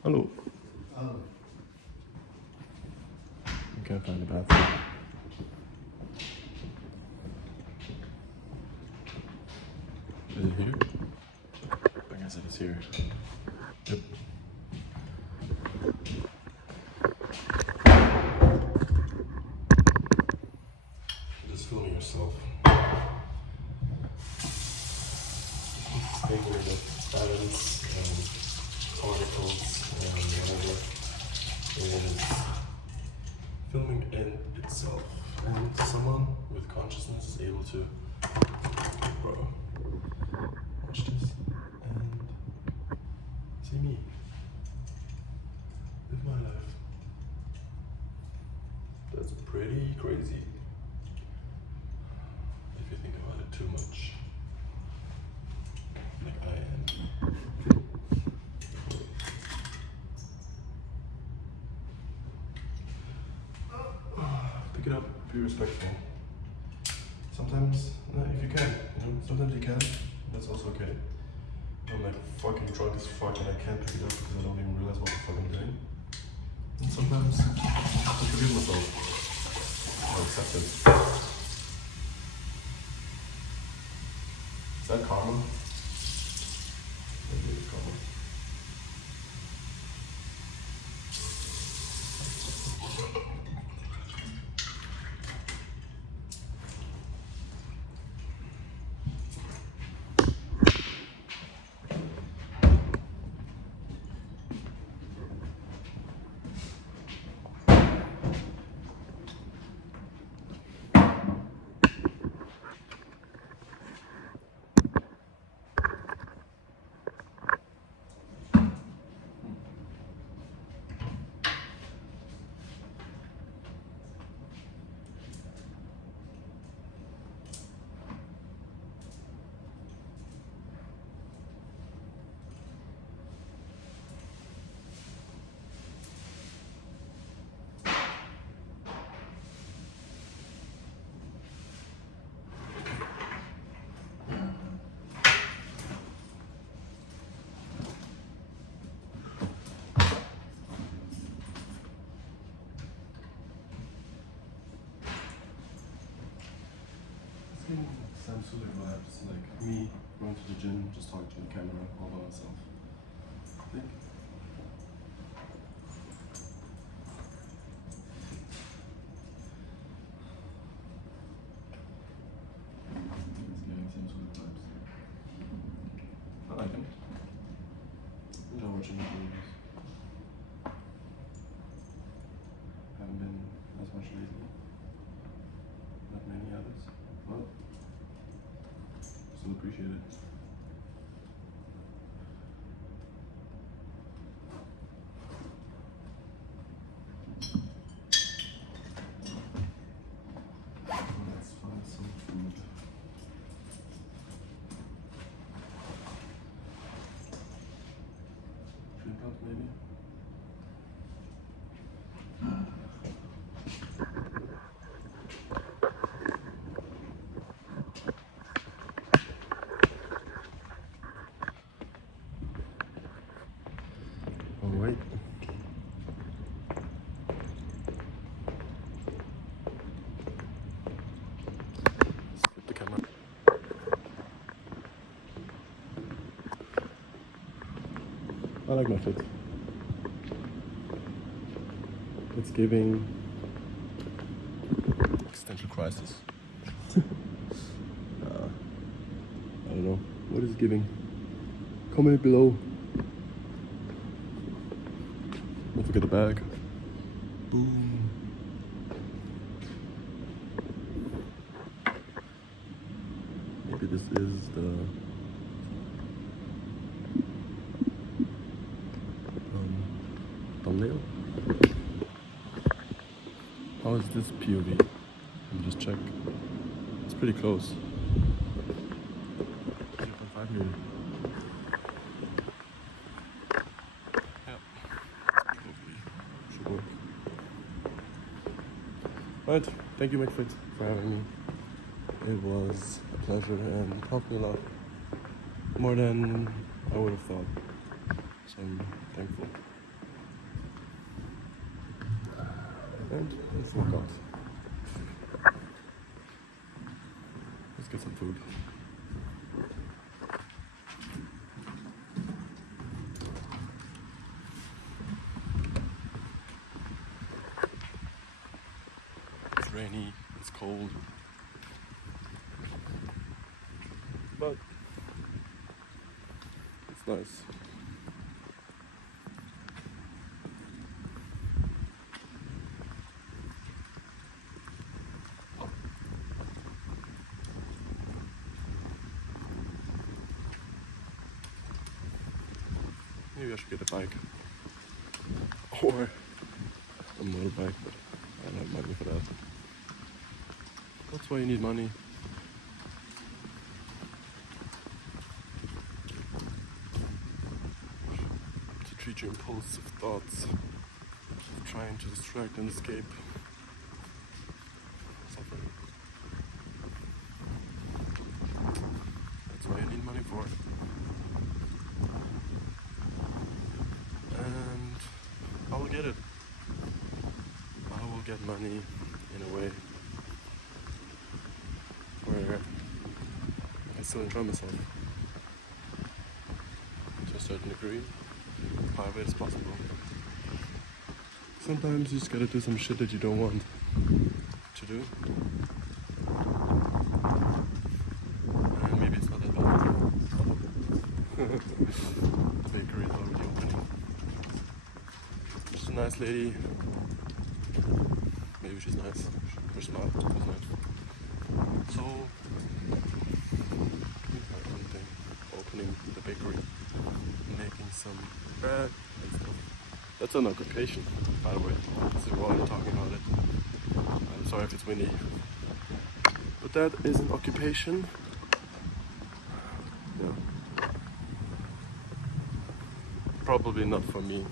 Hello. Oh, You can't find the bathroom. Is it here? I guess it is here. Yep. Just filming yourself. Staying with the balance and particles and whatever is filming in itself. And someone with consciousness is able to, bro, watch this and see me live my life. That's pretty crazy if you think about it too much, like I am. Pick it up, be respectful. Sometimes, no, if you can, sometimes you can, that's also okay. I'm like fucking drunk as fuck and I can't pick it up because I don't even realize what the fuck I'm doing. And sometimes I forgive myself. Or accept it. Is that karma? Maybe it's karma. Some sort of vibes, like me going to the gym, just talking to the camera all by myself. I think. It's getting some sort of vibes. I like them. Enjoy watching the videos. Haven't been as much lately. Not many others. Well, still appreciate it. Let's find some food. Drink out maybe? Alright. Flip the camera. I like my fit. It's giving existential crisis. I don't know. What is it giving? Comment below. Don't forget the bag. Boom. Maybe this is the How is this POV? Let me just check. It's pretty close. 0.5 meter. Yeah. Probably should work. Right. Thank you, McFit, for having me. It was a pleasure and helped me a lot. More than I would have thought. So I'm thankful. And let's walk out. Let's get some food. It's rainy, it's cold. But it's nice. Maybe I should get a bike. Or a motorbike, but I don't have money for that. That's why you need money. To treat your impulsive thoughts. Trying to distract and escape suffering. That's why you need money for. And I will get it. I will get money in a way where I can still enjoy myself to a certain degree, however it's possible. Sometimes you just gotta do some shit that you don't want to do. And maybe it's not that bad. Bakery is already opening. She's a nice lady. Maybe she's nice. Her smile was nice. So, something. Opening the bakery. Making some bread and stuff. That's an occupation, by the way. This is while I'm talking about it. I'm sorry if it's windy. But that is an occupation. Yeah. Probably not for me.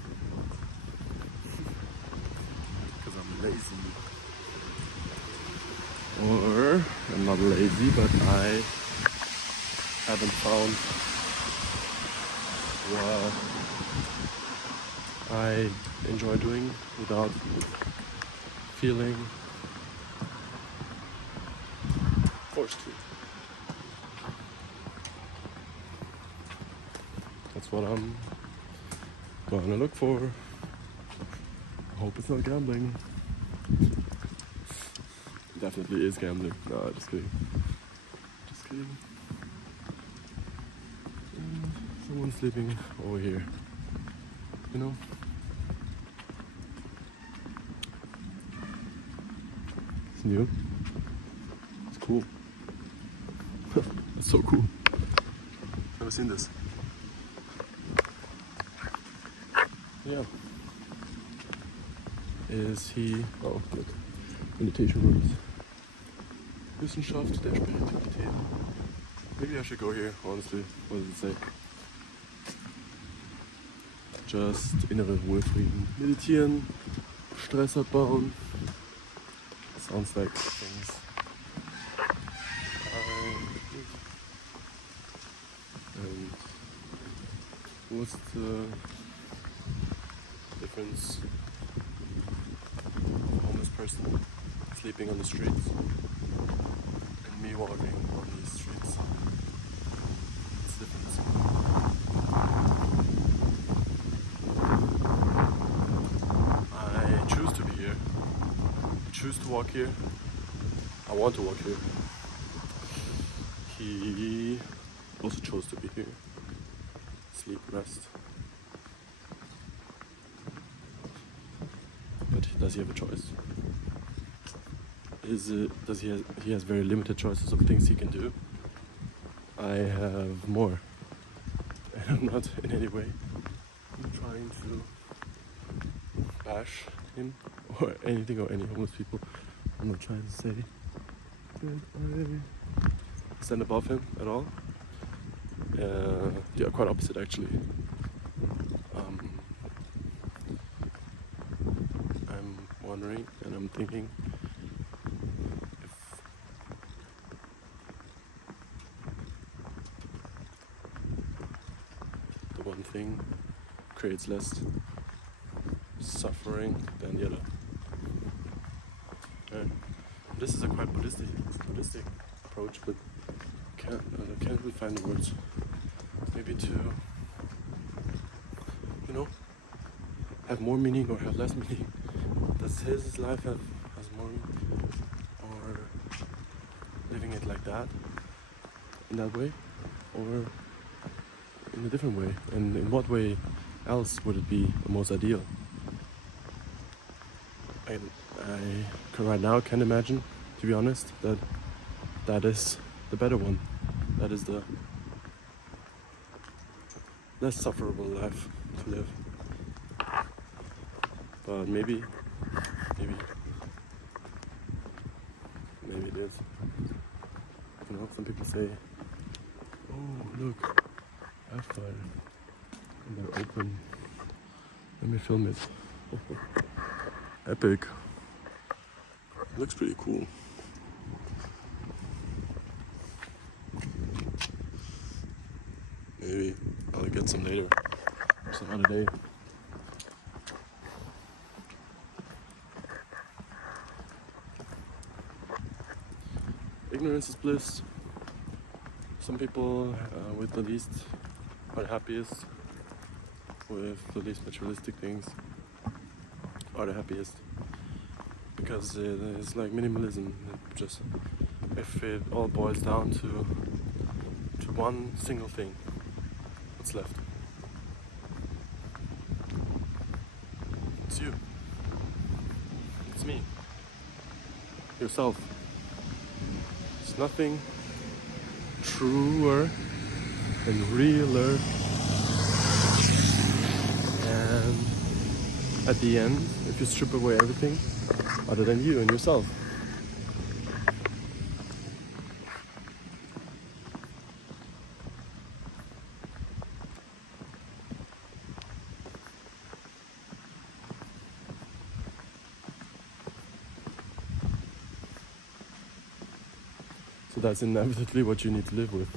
Because I'm lazy. Or, I'm not lazy, but I haven't found what I enjoy doing without feeling forced to. That's what I'm gonna look for. I hope it's not gambling. Definitely is gambling. No, just kidding. Just kidding. Someone's sleeping over here. You know? It's new. It's cool. It's so cool. Never seen this. Yeah. Is he... Oh, look. Meditation rooms. Wissenschaft der Spiritualität. Maybe I should go here, honestly. What does it say? Just innere Wohlfrieden. Meditieren, Stress abbauen. Sounds like things I need. And what's the difference of a homeless person sleeping on the streets and me walking on these streets? What's the difference? I choose to be here. I choose to walk here. I want to walk here. He also chose to be here. Sleep, rest. But does he have a choice? He has very limited choices of things he can do. I have more. And I'm not in any way trying to bash him or anything or any homeless people. I'm not trying to say that I stand above him at all. They are quite opposite actually. I'm wondering and I'm thinking if the one thing creates less suffering than the other. This is a quite Buddhistic approach, but I can't really find the words. Maybe to, have more meaning or have less meaning. Does his life has more meaning, or living it like that, in that way, or in a different way? And in what way else would it be the most ideal? I right now can't imagine, to be honest, that is the better one. That is the less sufferable life to live. But maybe it is. Some people say, "Oh, look, air fire," and they're open. Let me film it. Epic. Looks pretty cool. Maybe I'll get some later, some other day. Ignorance is bliss. Some people with the least are the happiest, with the least materialistic things are the happiest. Because it's like minimalism. Just if it all boils down to one single thing, what's left? It's you. It's me. Yourself. There's nothing truer and realer. And at the end, if you strip away everything other than you and yourself, so that's inevitably what you need to live with.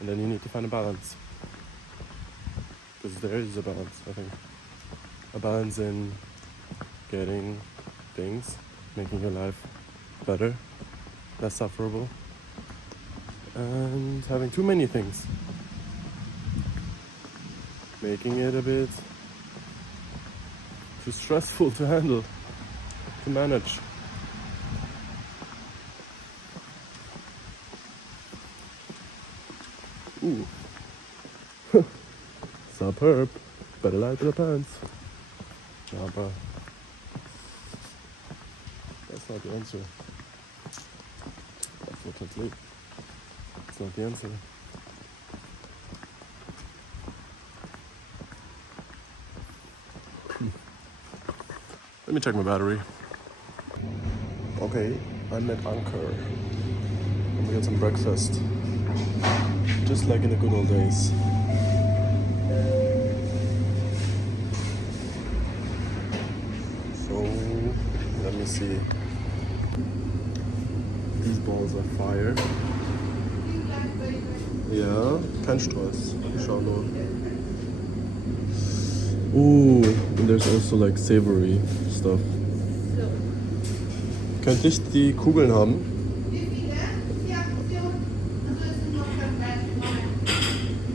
And then you need to find a balance. Because there is a balance, I think. A balance in getting things, making your life better, less sufferable, and having too many things, making it a bit too stressful to handle, to manage. Ooh. Superb. Better light in the pants. Yeah, but that's not the answer. Unfortunately, it's not the answer. Let me check my battery. Okay, I'm at Anchor. And we had some breakfast. Just like in the good old days. So, let me see. These balls are fire. Ja, kein Stress. Ich schau nur. Ooh, and there's also like savory stuff. Könnte ich die Kugeln haben? Wie viele? 4 Portionen. Also es sind noch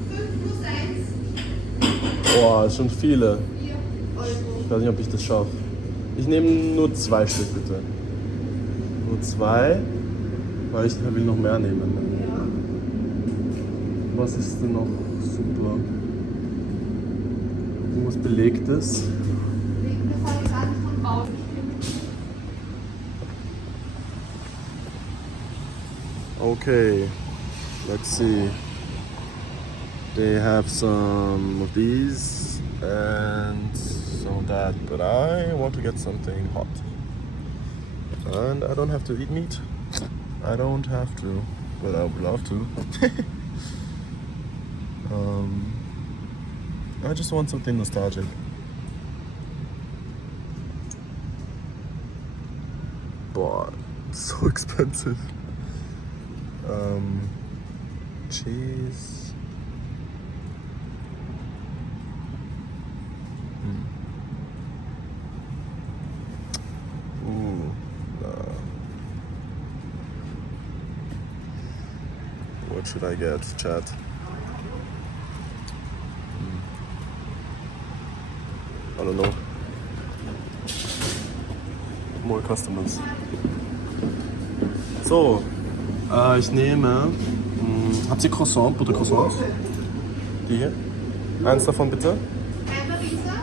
5 plus 1. Boah, ist schon viele. 4 Euro. Ich weiß nicht, ob ich das schaffe. Ich nehme nur 2 Stück bitte. Nur 2, weil ich will noch mehr nehmen. Was ist denn noch super? Irgendwas Belegtes. Wegen der Fabrikant von Bau bestimmt. Okay, let's see. They have some of these and some of that, but I want to get something hot. And I don't have to eat meat. I don't have to, but I would love to. I just want something nostalgic. But it's so expensive. Cheese. Ooh, nah. What should I get, chat? I don't know. More customers. So, ich nehme. Habt ihr Croissant, Buttercroissants? Die hier? Eins davon bitte? Einmal Pizza?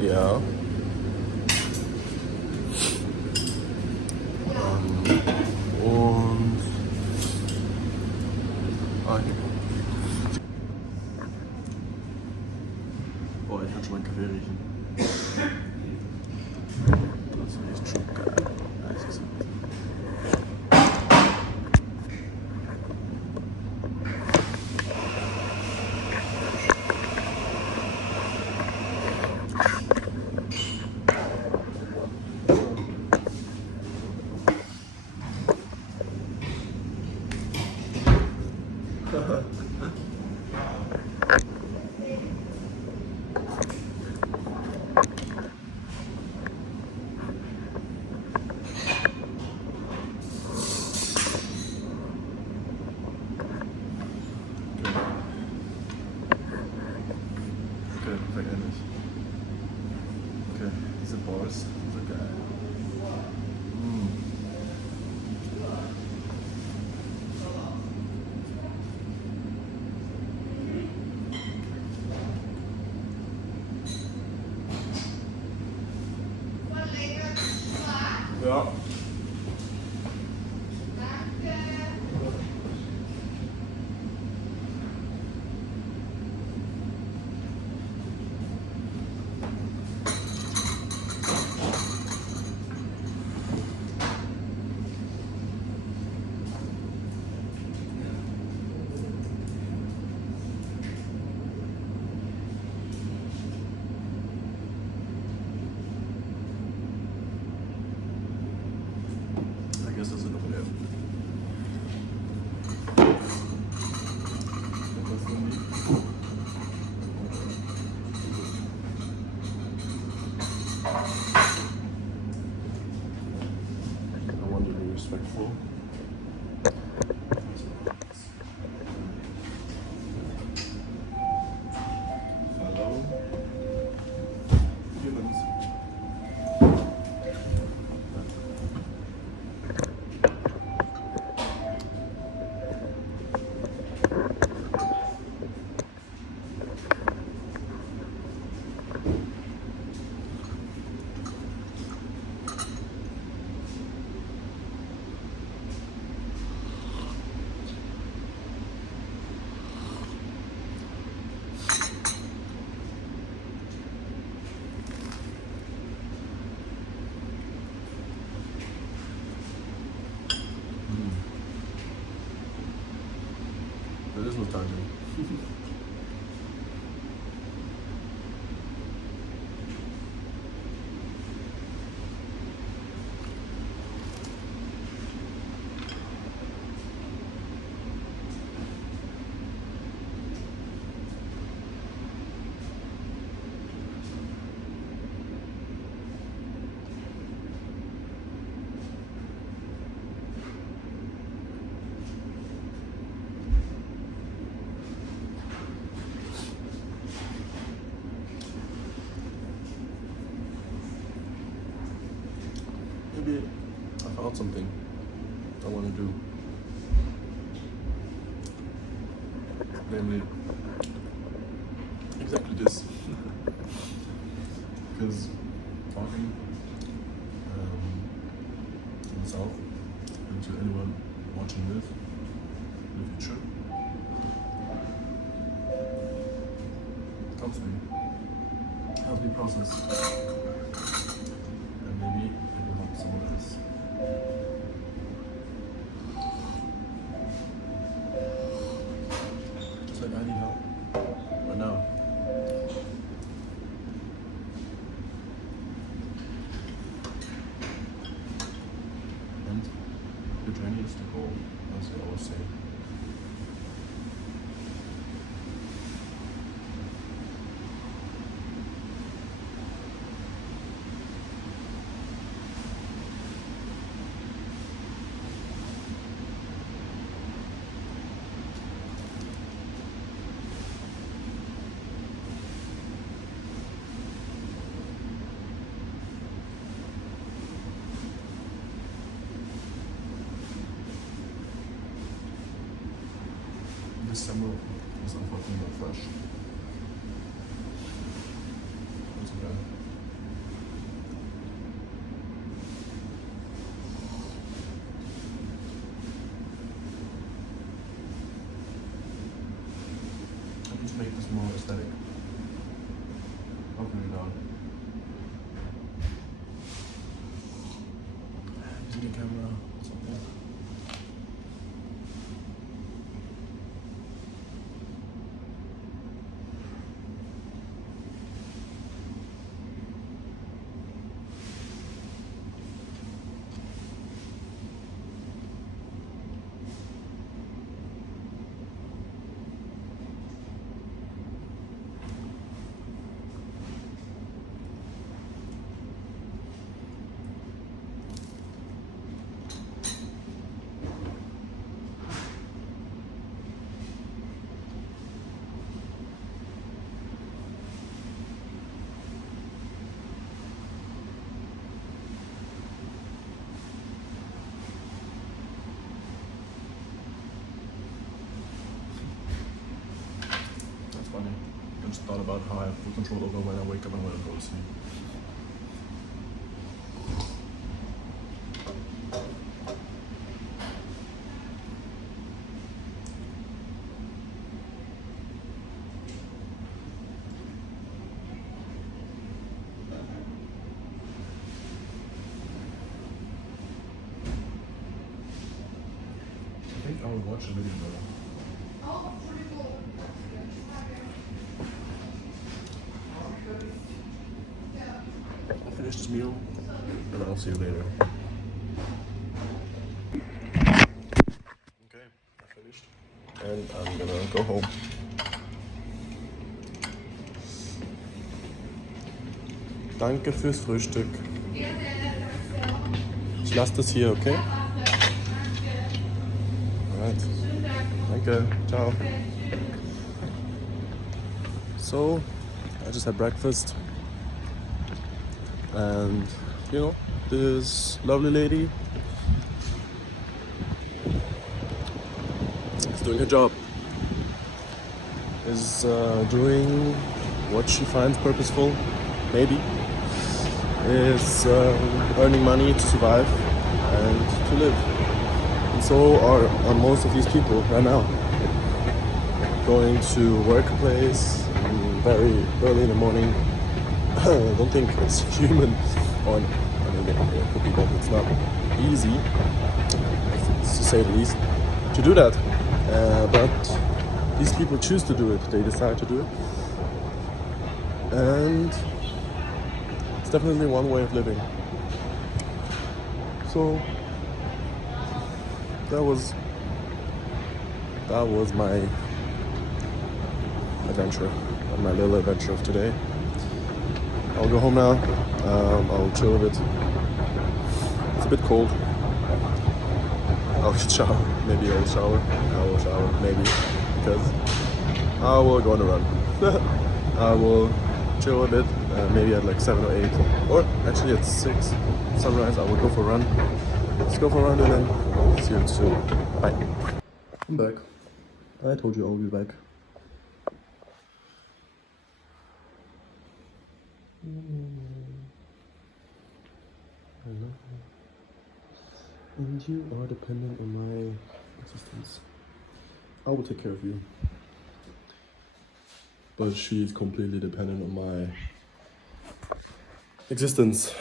Ja. Und. Hier. Boah, ich kann schon meinen Kaffee riechen. Das riecht schon geil. Ehrlich gesagt. Okay, perfekt ähnlich. Okay, diese Balls sind so geil. Ja. I guess that's enough of that. I want to be respectful. Fellow humans. There is no charging. Maybe I found something I want to do. Namely, exactly this. Because talking to myself and to anyone watching this in the future, helps me process, and maybe it will help someone else. It's like I need help right now. And the journey is the goal, as I always say. This summer was unfortunately not fresh. That's okay. I'll just make this more aesthetic. I'll put it down. Using the camera, something. Funny. I just thought about how I have full control over when I wake up and when I go to sleep. I think I will watch a video though. I'll finish this meal and I'll see you later. Okay, I finished and I'm gonna go home. Danke fürs Frühstück. Ich lasse das hier, okay? Alright. Danke. Ciao. So, I just had breakfast. And, you know, this lovely lady is doing her job. Is doing what she finds purposeful, maybe. Is earning money to survive and to live. And so are most of these people right now. Going to workplace very early in the morning. I don't think it's human, or I mean, it could be that it's not easy, to say the least, to do that. But these people choose to do it. They decide to do it, and it's definitely one way of living. So that was my adventure, my little adventure of today. I'll go home now. I'll chill a bit. It's a bit cold. I'll shower. Maybe I'll shower. I will shower. Maybe. Because I will go on a run. I will chill a bit. Maybe at like 7 or 8. Or actually at 6. Sunrise. I will go for a run. Let's go for a run and then see you soon. Bye. I'm back. I told you I will be back. I love you. And you are dependent on my existence. I will take care of you. but she's completely dependent on my existence.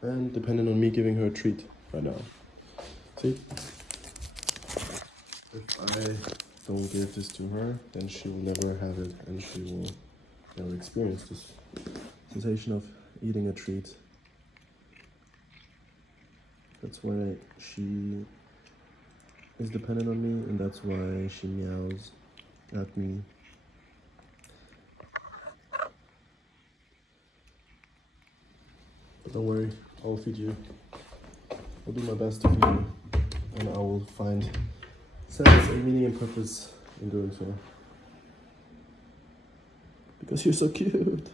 And dependent on me giving her a treat right now. See? If I don't give this to her, then she will never have it, and she will never experience this sensation of eating a treat. That's why she is dependent on me, and that's why she meows at me. But don't worry, I'll feed you. I'll do my best to feed you, and I will find sense and meaning and purpose in doing so. Because you're so cute.